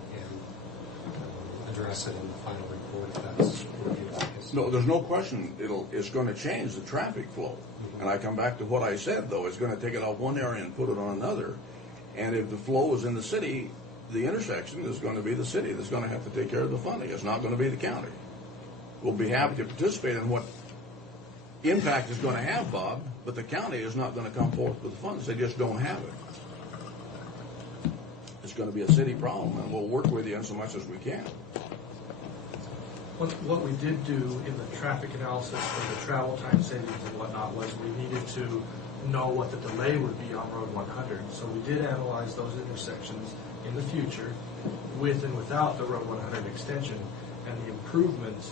address it in the final report if that's what you like. No, there's no question it's going to change the traffic flow. And I come back to what I said, though. It's going to take it out one area and put it on another. And if the flow is in the city, the intersection is going to be the city that's going to have to take care of the funding. It's not going to be the county. We'll be happy to participate in what impact is going to have, Bob, but the county is not going to come forth with the funds. They just don't have it. It's going to be a city problem, and we'll work with you in so much as we can. What we did do in the traffic analysis for the travel time savings and whatnot was we needed to know what the delay would be on Road 100. So we did analyze those intersections in the future, with and without the Road 100 extension, and the improvements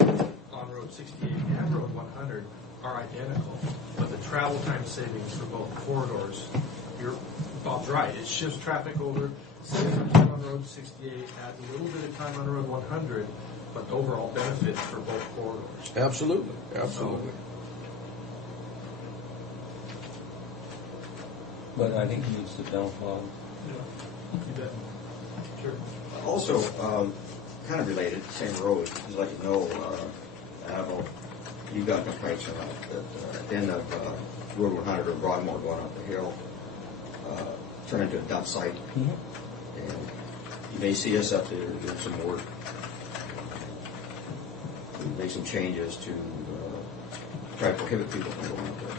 on Road 68 and Road 100 are identical, but the travel time savings for both corridors, Bob's right, it shifts traffic over, saves some time on Road 68, adds a little bit of time on Road 100, but overall benefit for both corridors. Absolutely, absolutely. But I think he needs to downfall. Yeah, you bet. Sure. Also, kind of related, same road, just like you know, Admiral, you got complaints on that at the end of Road 100 or Broadmoor going up the hill, turned into a dump site. And you may see us up there doing some work, make some changes to try to prohibit people from going up there.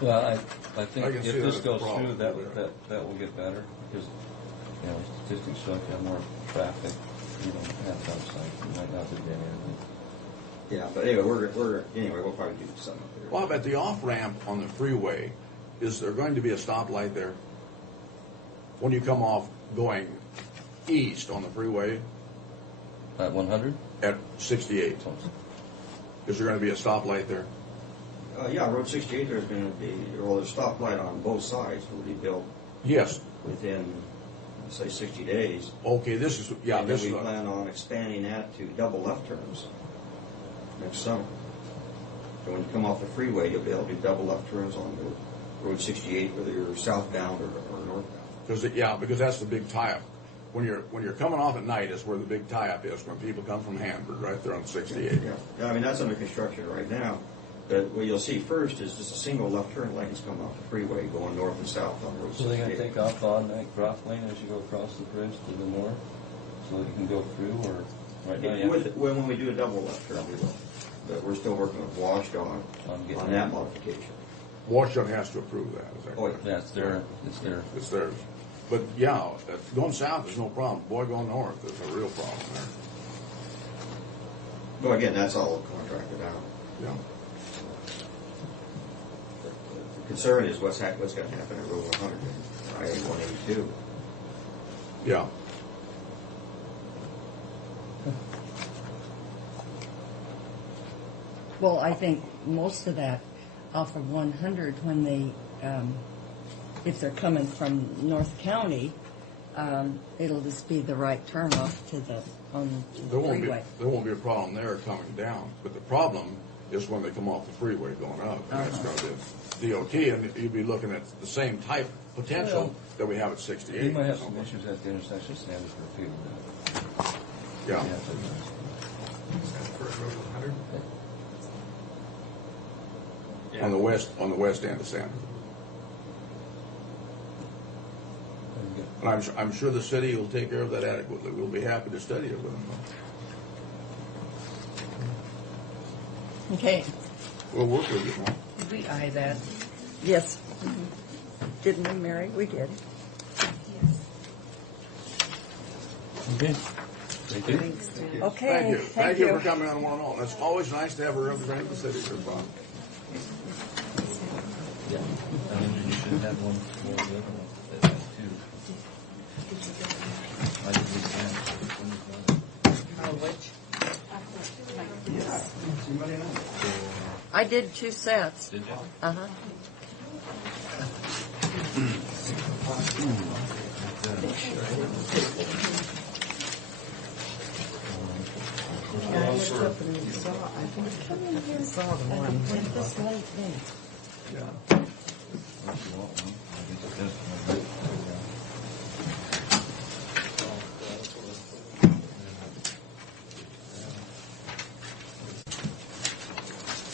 Well, I think I can if see this that goes as a problem through, that will get better, because, you know, statistics show if you have more traffic, you don't have dump sites, you might not be getting anything. Yeah, but anyway, we'll probably do something up there. Bob, at the off-ramp on the freeway, is there going to be a stoplight there? When you come off going east on the freeway At 100? at 68, is there going to be a stoplight there? Yeah, Road 68, there's going to be, there's a stoplight on both sides will be built Yes. within, say, 60 days. Okay, this is, yeah, And this then is, we plan on expanding that to double left turns next summer. So when you come off the freeway, you'll be able to do double left turns on the Road 68, whether you're southbound or northbound. because that's the big tie-up. When you're coming off at night is where the big tie-up is, when people come from Hanford, right there on 68. Yeah, I mean, that's under construction right now. But what you'll see first is just a single left turn lanes coming off the freeway going north and south on Road 68. So they're going to take off on that cross lane as you go across the bridge to the north, so that you can go through, or right now you have to... When we do a double left turn, we will. But we're still working with WashDOT on that modification. WashDOT has to approve that, is that Oh, correct? yeah. Yeah, it's there. It's theirs. But yeah, going south is no problem. Boy, going north is a real problem there. But again, that's all contracted out. Yeah. The concern is what's going to happen at Road 100 and I-182. Yeah. Well, I think most of that off of 100 when they, if they're coming from North County, it'll just be the right turn off to the freeway. There won't be a problem there coming down. But the problem is when they come off the freeway going up. And that's going to be DOT, and you'd be looking at the same type potential that we have at 68. You might have some issues at the intersection standard for people. Yeah. For Road 100? Yeah. On the west end of Sanford. And I'm sure the city will take care of that adequately. We'll be happy to study it with them. Okay. We'll work with you, Mom. Did we eye that? Yes. Didn't we, Mary? We did. Okay. Thank you. Okay. Thank you for coming on 1-0. It's always nice to have a representative of the city here, Bob. Yeah. I mean, you should have one for the other one. That has two. I did Which? I did 2 sets. Did you? Uh-huh. I looked up and saw, I think I saw the one with this light thing.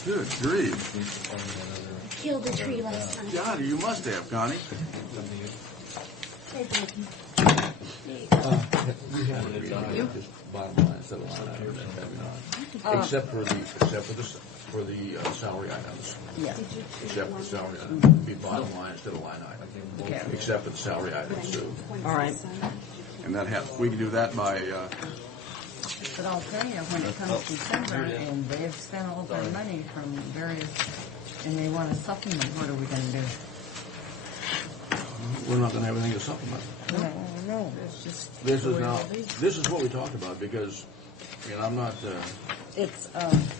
Good grief. Killed a tree last time. God, you must have, Connie. Except for the salary items. Yeah. Except for the salary items. It'd be bottom line instead of line item. Okay. Except for the salary items too. All right. And we can do that by, But I'll tell you, when it comes to December and they've spent all their money from various, and they want a supplement, what are we going to do? we're not gonna have anything to supplement. No, it's just. This is now, this is what we talked about, because, I'm not, It's,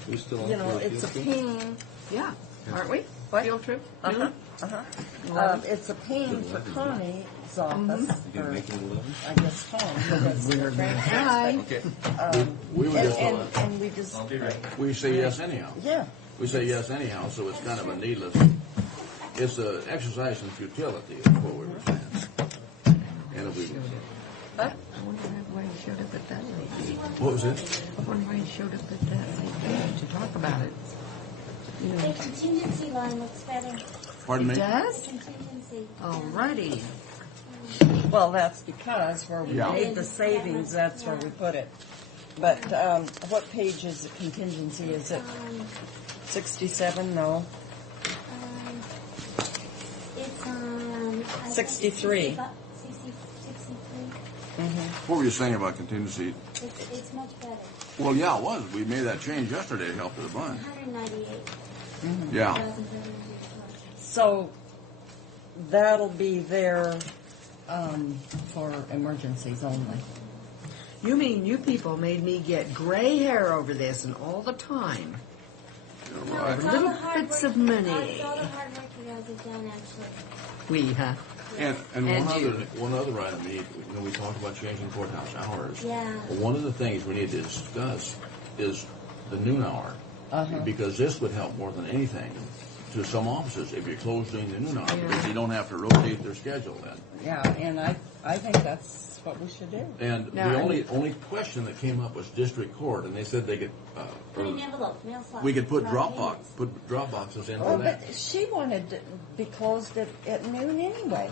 We still on you know, for a it's a field trip? pain. Yeah, aren't we? What? Field trip? Uh-huh, uh-huh. It's a pain for Connie's office, You or gonna make it 11? I guess Tom, because the transfer Hi. station. okay. We would just, And we just, we say yes anyhow. yeah. We say yes anyhow, so it's kind of a needless, it's an exercise in futility, is what we were saying. And if we, I wonder why he showed up at that late. what was it? I wonder why he showed up at that late to talk about it. The contingency line looks better. Pardon me? Does? Contingency. Alrighty. Well, that's because where we Yeah. made the savings, that's where we put it. But, what page is the contingency? Is it 67? No. It's on. 63. 63. What were you saying about contingency? It's much better. Well, yeah, it was. We made that change yesterday. It helped it a bunch. 198. Yeah. So, that'll be there, for emergencies only. You mean you people made me get gray hair over this and all the time? You're right. It's all Little the hard bits work- of money. It's all the hard work you guys have done, actually. We, huh? And And one other item we talked about changing courthouse hours. Yeah. Well, one of the things we need to discuss is the noon hour. Uh-huh. Because this would help more than anything to some offices if you close during the noon hour, Yeah. because you don't have to rotate their schedule then. Yeah, and I think that's what we should do. And Now, the only question that came up was district court, and they said they could, Put in envelope, mail slot. we could put drop drop boxes in Oh, for that. but she wanted to be closed at noon anyway.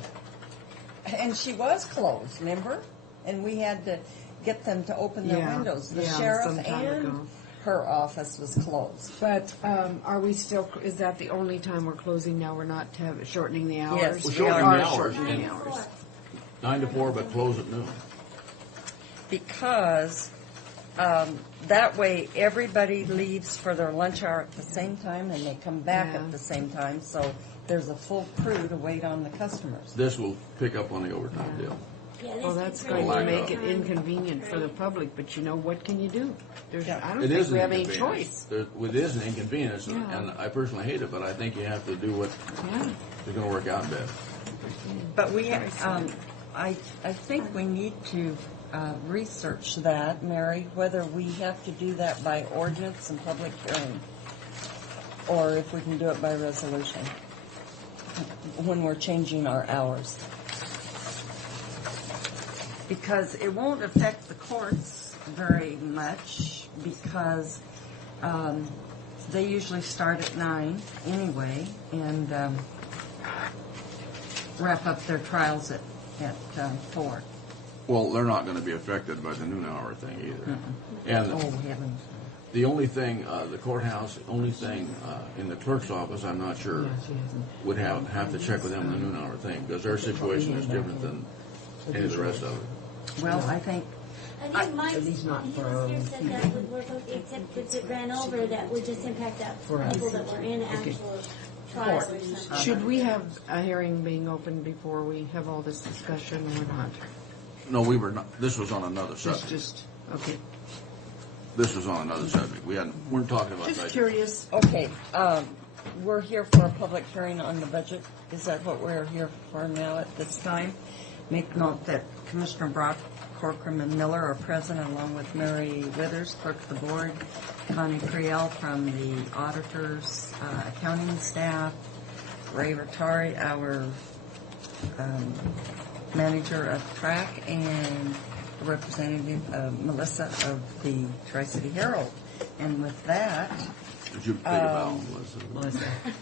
And she was closed, remember? And we had to get them to open their Yeah, windows. The yeah, sheriff some time and ago. her office was closed. But are we still? Is that the only time we're closing now? We're not shortening the hours. Yes, We're we shortening are the hours. shortening the 9 to hours. 4. 9 to 4, but close at noon. Because that way everybody leaves for their lunch hour at the same time and they come back Yeah. at the same time. So there's a full crew to wait on the customers. This will pick up on the overtime deal. Yeah, Well, that's it's going really to make it overtime. inconvenient for the public, but you know, what can you do? Yeah. I don't It think is we an have any inconvenience. choice. It is an inconvenience, Yeah. and I personally hate it, but I think you have to do what Yeah. is going to work out best. But we, I think we need to research that, Mary, whether we have to do that by ordinance and public hearing, or if we can do it by resolution when we're changing our hours. Because it won't affect the courts very much, because they usually start at 9 anyway, and wrap up their trials at 4. Well, they're not going to be affected by the noon hour thing either. And Oh, heavens. the only thing, the courthouse, the only thing in the clerk's office, I'm not sure, would have to check with them on the noon hour thing, because their situation is different than any of the rest of it. Well, I think, I think Mike, At least not he for was our here own said that would work, except if it ran over, that would just impact that For us. people that were in actual trials or something. Should we have a hearing being open before we have all this discussion or not? No, we were not, this was on another It's subject. just, okay. This was on another subject. Weren't talking about Just that. curious. okay, we're here for a public hearing on the budget. Is that what we're here for now at this time? Make note that Commissioner Brock, Corcoran, and Miller are present, along with Mary Withers, clerk of the board, Connie Creel from the auditors, accounting staff, Ray Rattari, our manager of track, and Representative Melissa of the Tri-City Herald. And with that, Did you take a bow, Melissa?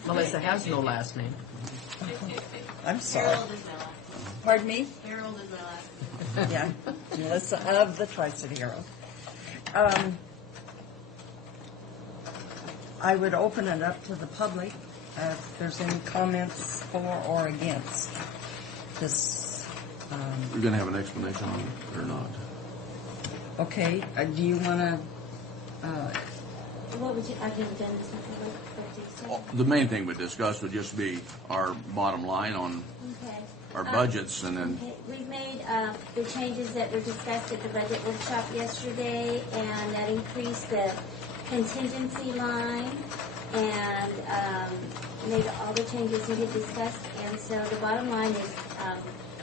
Melissa has no last name. I'm sorry. Pardon me? Harold is my last. Yeah, Melissa of the Tri-City Herald. I would open it up to the public if there's any comments for or against this. You're going to have an explanation on it or not? Okay, do you want to, What would you, I've never done this before, what do you say? The main thing we discussed would just be our bottom line on Okay. our budgets and then, Okay, we've made the changes that were discussed at the budget workshop yesterday, and that increased the contingency line and made all the changes we had discussed. And so the bottom line is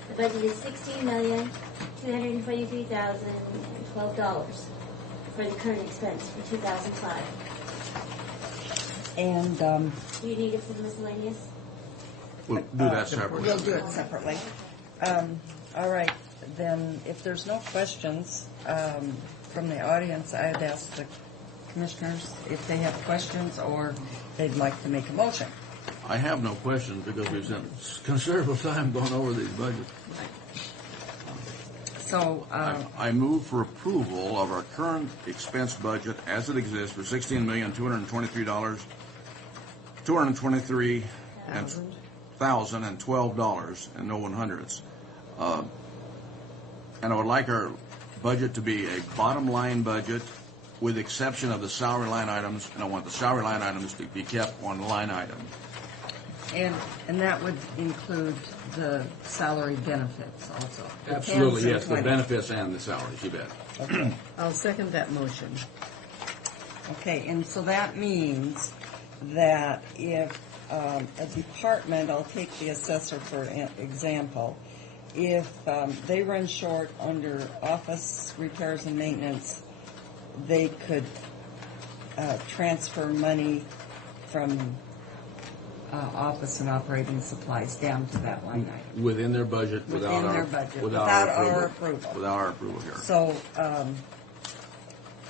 the budget is $16,243,012 for the current expense for 2005. And Do you need it for the miscellaneous? we'll do that separately. we'll do it separately. All right, then, if there's no questions from the audience, I'd ask the commissioners if they have questions or they'd like to make a motion. I have no questions because we've spent considerable time going over these budgets. So, I move for approval of our current expense budget as it exists for $16,223,012 and no 100s. And I would like our budget to be a bottom line budget with exception of the salary line items, and I want the salary line items to be kept on line item. and that would include the salary benefits also. The 10s Absolutely, and yes, the 20s. benefits and the salaries, you bet. Okay. I'll second that motion. Okay, and so that means that if a department, I'll take the assessor for example, if they run short under office repairs and maintenance, they could transfer money from office and operating supplies down to that line item. Within their budget, Within without their our, budget, without without our our approval. approval. Without our approval here. So,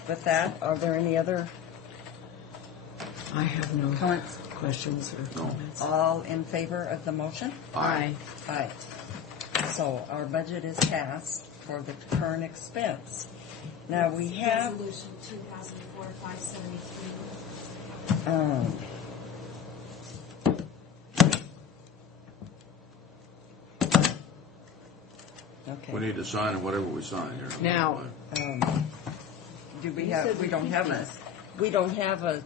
with that, are there any other I have no comments? questions or comments. All in favor of the motion? Aye. Aye. So our budget is passed for the current expense. Now we have, Resolution 2004-573. Okay. We need to sign whatever we sign here. Now, Do we You have, said we don't have a, repeat we don't have a,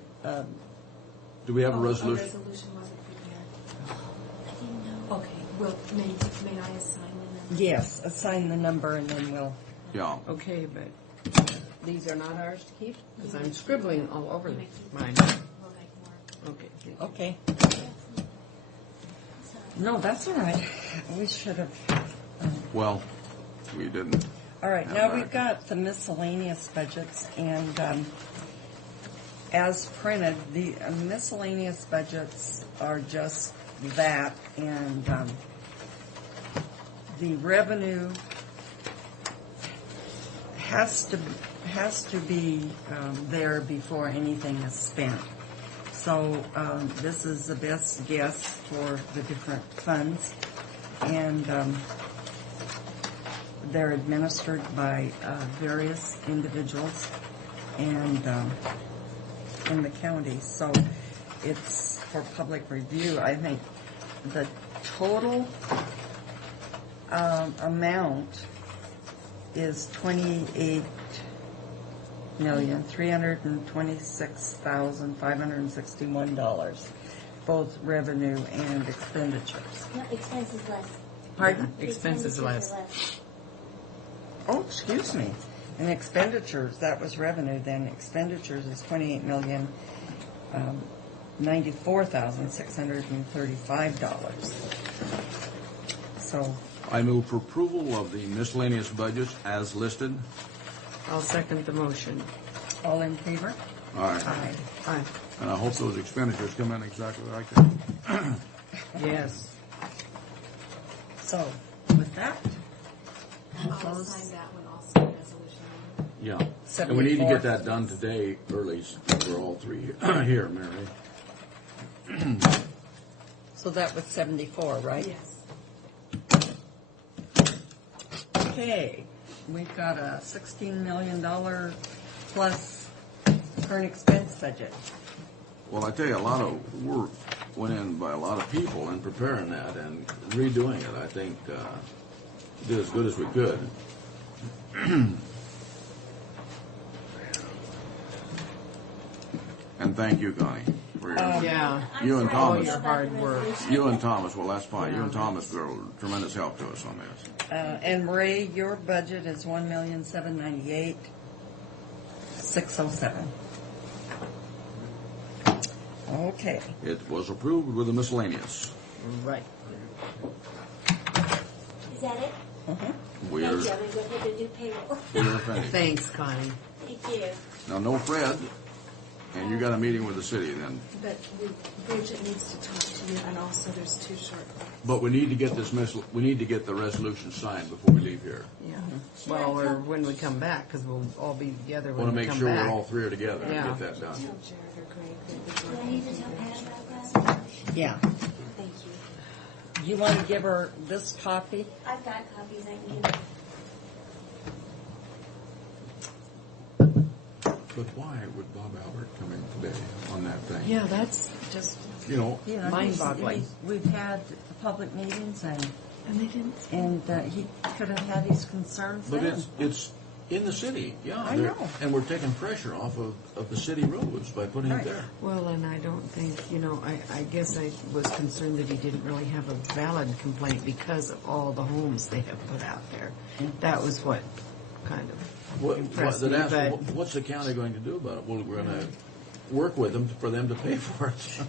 Do we have a A resolution? resolution wasn't prepared. Okay, well, may I assign the number? yes, assign the number and then we'll, Yeah. okay, but these are not ours to keep? Because I'm scribbling all over mine. We'll make more. Okay, thank you. okay. No, that's all right. We should have, Well, we didn't. all right, now we've got the miscellaneous budgets and, as printed, the miscellaneous budgets are just that, and the revenue has to be there before anything is spent. So this is the best guess for the different funds, and they're administered by various individuals and in the county. So it's for public review. I think the total amount is $28,326,561, both revenue and expenditures. No, expenses less. Pardon? Expenses less. Oh, excuse me. And expenditures, that was revenue, then expenditures is $28,094,635. So, I move for approval of the miscellaneous budgets as listed. I'll second the motion. all in favor? All right. Aye. Aye. And I hope those expenditures come in exactly like that. Yes. So, with that, I'll close. assign that one also, resolution number. Yeah. And we need to 74. get that done today early for all three here, Mary. So that was 74, right? Yes. Okay, we've got a $16 million plus current expense budget. Well, I tell you, a lot of work went in by a lot of people in preparing that and redoing it. I think did as good as we could. And thank you, Connie. for your, Yeah. you and All Thomas. your hard work. You and Thomas, well, that's fine. You and Thomas were tremendous help to us on this. And Ray, your budget is $1,798,607. Okay. It was approved with a miscellaneous. Right. Is that it? We Thank are, you. I'm going to go ahead and do payroll. we are finished. Thanks, Connie. Thank you. Now, no Fred, and you got a meeting with the city then. But Bridget needs to talk to you, and also there's two short ones. But we need to get this we need to get the resolution signed before we leave here. Yeah. Well, or when we come back, because we'll all be together when Want to we make come sure back. we're all three are together and Yeah. get that done. Tell Jared or Greg that Do I need to tell Pat about that? Yeah. Thank you. You want to give her this copy? I've got copies I can give. But why would Bob Albert come in today on that thing? Yeah, that's just You know, Yeah, mind-boggling. We've had public meetings And they didn't. and he could have had his concerns but then. it's in the city, yeah. I they're- know. And we're taking pressure off of the city roads by putting Right. it there. Well, and I don't think, I guess I was concerned that he didn't really have a valid complaint because of all the homes they have put out there. That was what kind of impressed me, but What's the county going to do about it? Well, we're going to work with them for them to pay for it.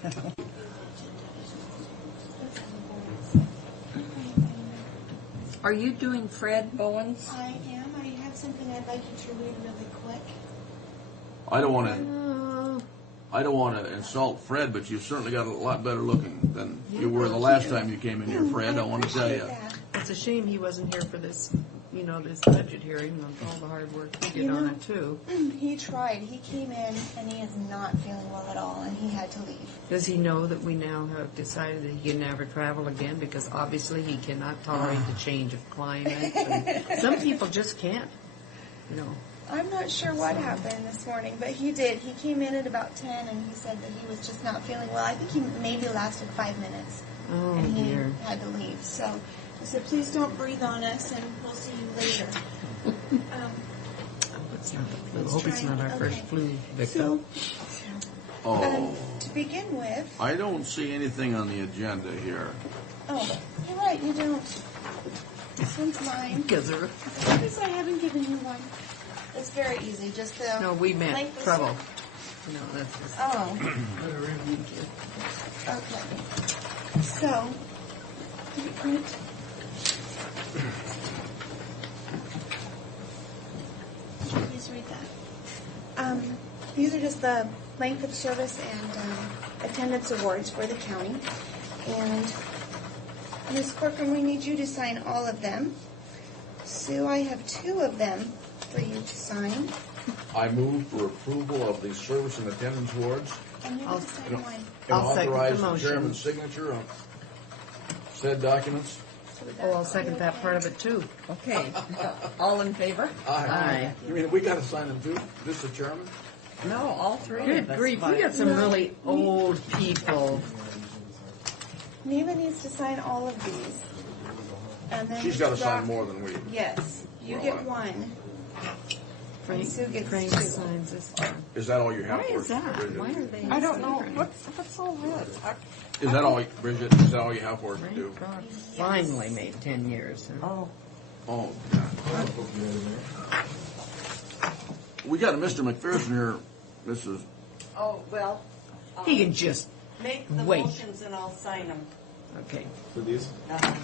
Are you doing Fred Bowen's? I am. I have something I'd like you to read really quick. I don't want to insult Fred, but you've certainly got a lot better looking than you were the last time you came in here, Fred. I want to tell you. it's a shame he wasn't here for this, this budget hearing and all the hard work he did on it too. He tried. He came in and he is not feeling well at all, and he had to leave. Does he know that we now have decided that he can never travel again? Because obviously he cannot tolerate the change of climate. And some people just can't, I'm not sure what happened this morning, but he did. He came in at about 10, and he said that he was just not feeling well. I think he maybe lasted 5 minutes, Oh, and he dear. had to leave. So I said, please don't breathe on us, and we'll see you later. It's not the flu. I Let's hope it's try not our it. first Okay. flu victim. Oh, To begin with, I don't see anything on the agenda here. oh, you're right, you don't. This one's mine. Because they're- Because I haven't given you one. It's very easy, just the No, we meant length of- trouble. No, that's just. Oh, okay. So, did you print? Could you please read that? These are just the length of service and attendance awards for the county. And Ms. Corcoran, we need you to sign all of them. Sue, I have 2 of them for you to sign. I move for approval of the service and attendance awards. And you have to sign one. And I'll second the authorize the motion. chairman's signature on said documents. Oh, I'll second that part of it too. Okay. All in favor? Aye. You mean we got to sign them too? Just the chairman? No, all 3 Good of us. grief, we but- got some really old people. Neva needs to sign all of these. And then She's got to Mr. sign Brock- more than we. Yes, you Well, get one. Frank, Sue gets Frank 2. signs this one. Is that all you have Why for is that? Bridget? Why are they? I don't know. different? What's all this? Is that all, Bridget? Is that all you have for us to do? Frank Brock finally made 10 years. Oh, Oh, God. We got a Mr. McPherson here, Mrs. oh, well. He can just, Make the wait. motions and I'll sign them. okay. For these? Uh,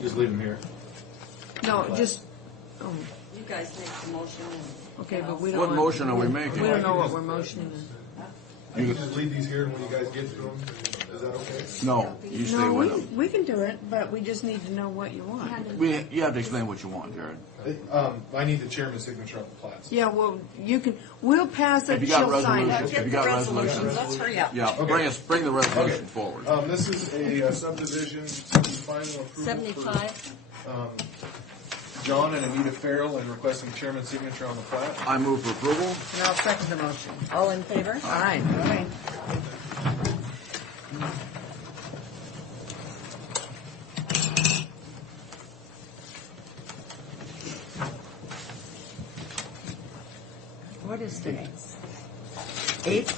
Just leave them here. No, just, oh, You guys make the motion. okay, but we don't. What want- motion are we making? We don't know what we're motioning. I can just leave these here, and when you guys get to them, is that okay? No, you stay No, with them. we can do it, but we just need to know what you want. You have to explain what you want, Jared. I need the chairman's signature on the plats. Yeah, well, we'll pass it, Have you got she'll sign resolutions? it. Have you got resolutions? Let's hurry up. Yeah, bring the resolution forward. This is a subdivision seeking final approval 75. for John and Anita Farrell and requesting chairman's signature on the plat. I move for approval. And I'll second the motion. All in favor? All right. All right. What is today? 8?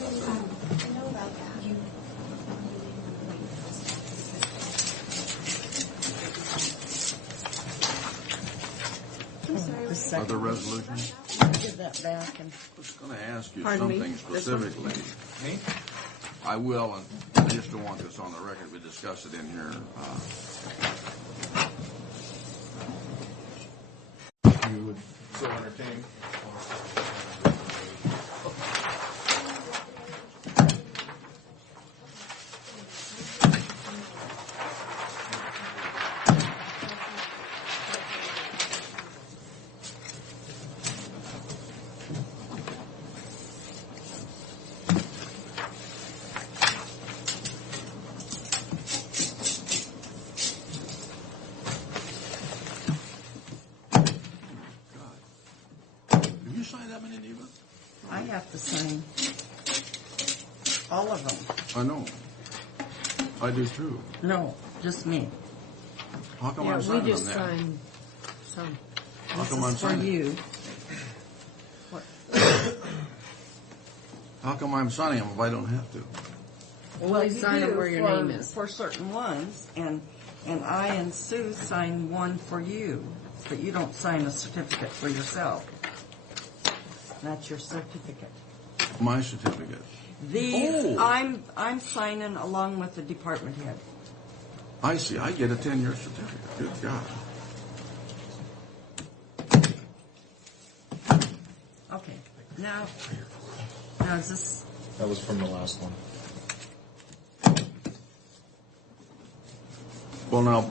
know about that. I'm sorry. Other resolutions? Give that back and. I was going to ask you Pardon me? something specifically. Me? I will, and I just don't want this on the record. We discussed it in here. You would so entertain. Have you signed that many, Neva? I have to sign all of them. I know. I do too. No, just me. How come Yeah, I'm we signing just them there? signed some. How This come I'm is for signing? you. How come I'm signing them if I don't have to? Well, you sign do it where your for- name is. For certain ones, and I and Sue sign one for you, but you don't sign a certificate for yourself. That's your certificate. My certificate. These, Oh. I'm signing along with the department head. I see. I get a 10-year certificate. Good God. Okay, now is this, That was from the last one. Well, now,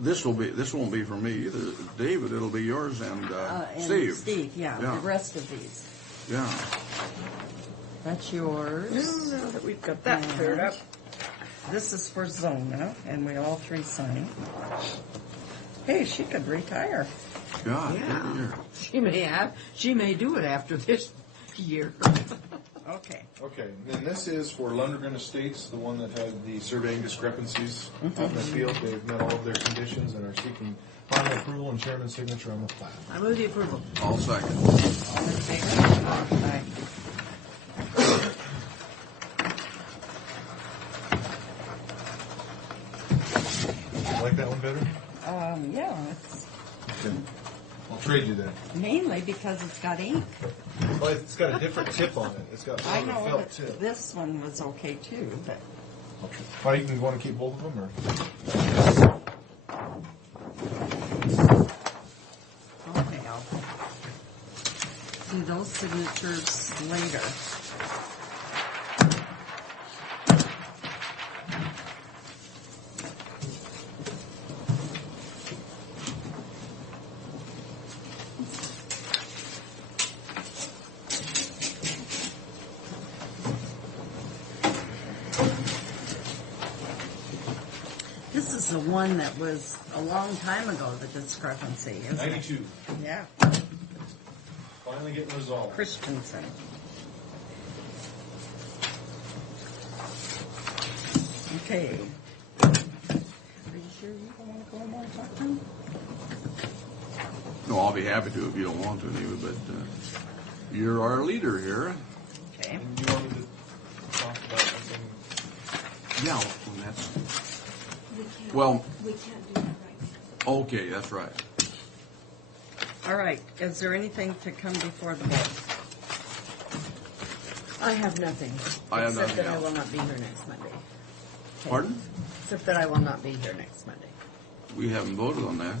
this won't be for me either. David, it'll be yours and Steve. Steve, yeah, Yeah. the rest of these. Yeah. That's yours. Now that we've got that cleared up. This is for Zona, and we all three sign. Hey, she could retire. God, Yeah. good year. She may have. She may do it after this year. Okay. Okay, and then this is for Lundergan Estates, the one that had the surveying discrepancies out in the field. They've met all of their conditions and are seeking final approval and chairman's signature on the plat. I move the approval. All second. All in favor? Aye. Like that one better? Yeah, it's Okay. I'll trade you that. mainly because it's got ink. Well, it's got a different tip on it. It's got I a know felt that tip. this one was okay too, but Okay. Well, you want to keep both of them, or? okay, I'll do those signatures later. This is the one that was a long time ago, the discrepancy, isn't it? 92. Yeah, Finally getting resolved. Christensen. Okay. Are you sure you don't want to go in there and talk to him? No, I'll be happy to if you don't want to, Neva, but you're our leader here. Okay. And you want me to talk about something? Yeah, well, that's, We can't, well, we can't do that right now. okay, that's right. All right, is there anything to come before the board? I have nothing. I have Except nothing that I else. will not be here next Monday. Pardon? Except that I will not be here next Monday. We haven't voted on that.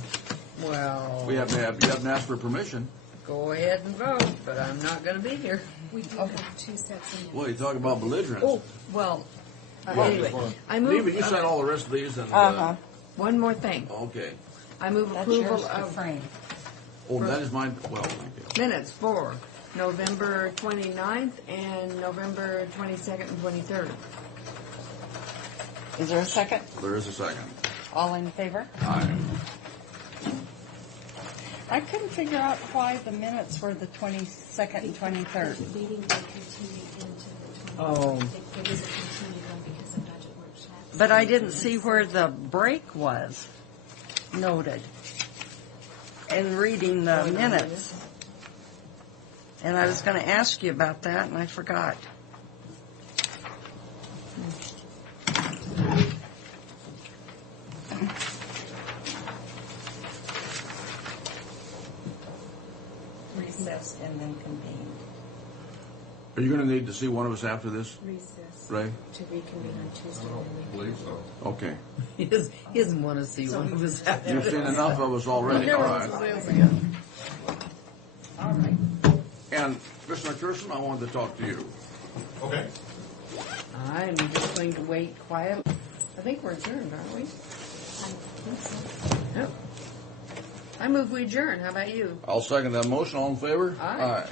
Well, You haven't asked for permission. go ahead and vote, but I'm not going to be here. We do have two sets in Well, you talk about belligerence. Oh, well, Well, anyway, just wanna- I move. Neva, you sign all the rest of these and, One more thing. okay. I move That's approval yours to of frame. Oh, that is mine, well, thank you. minutes for November 29th and November 22nd and 23rd. Is there a second? There is a second. All in favor? Aye. I couldn't figure out why the minutes were the 22nd and 23rd. the meeting will continue into the 23rd. Oh. It was a continued one because of budget workshops. But I didn't see where the break was noted in reading the minutes. And I was going to ask you about that, and I forgot. Recess and then convene. Are you going to need to see one of us after this, Recess. Ray? To reconvene on Tuesday. I believe so. Okay. He doesn't want to see one of us out there. You've seen enough of us already. All right. All right. And Mr. McPherson, I wanted to talk to you. Okay. I'm just going to wait quietly. I think we're adjourned, aren't we? Yep. I move we adjourn. How about you? I'll second that motion. All in favor? Aye. Aye.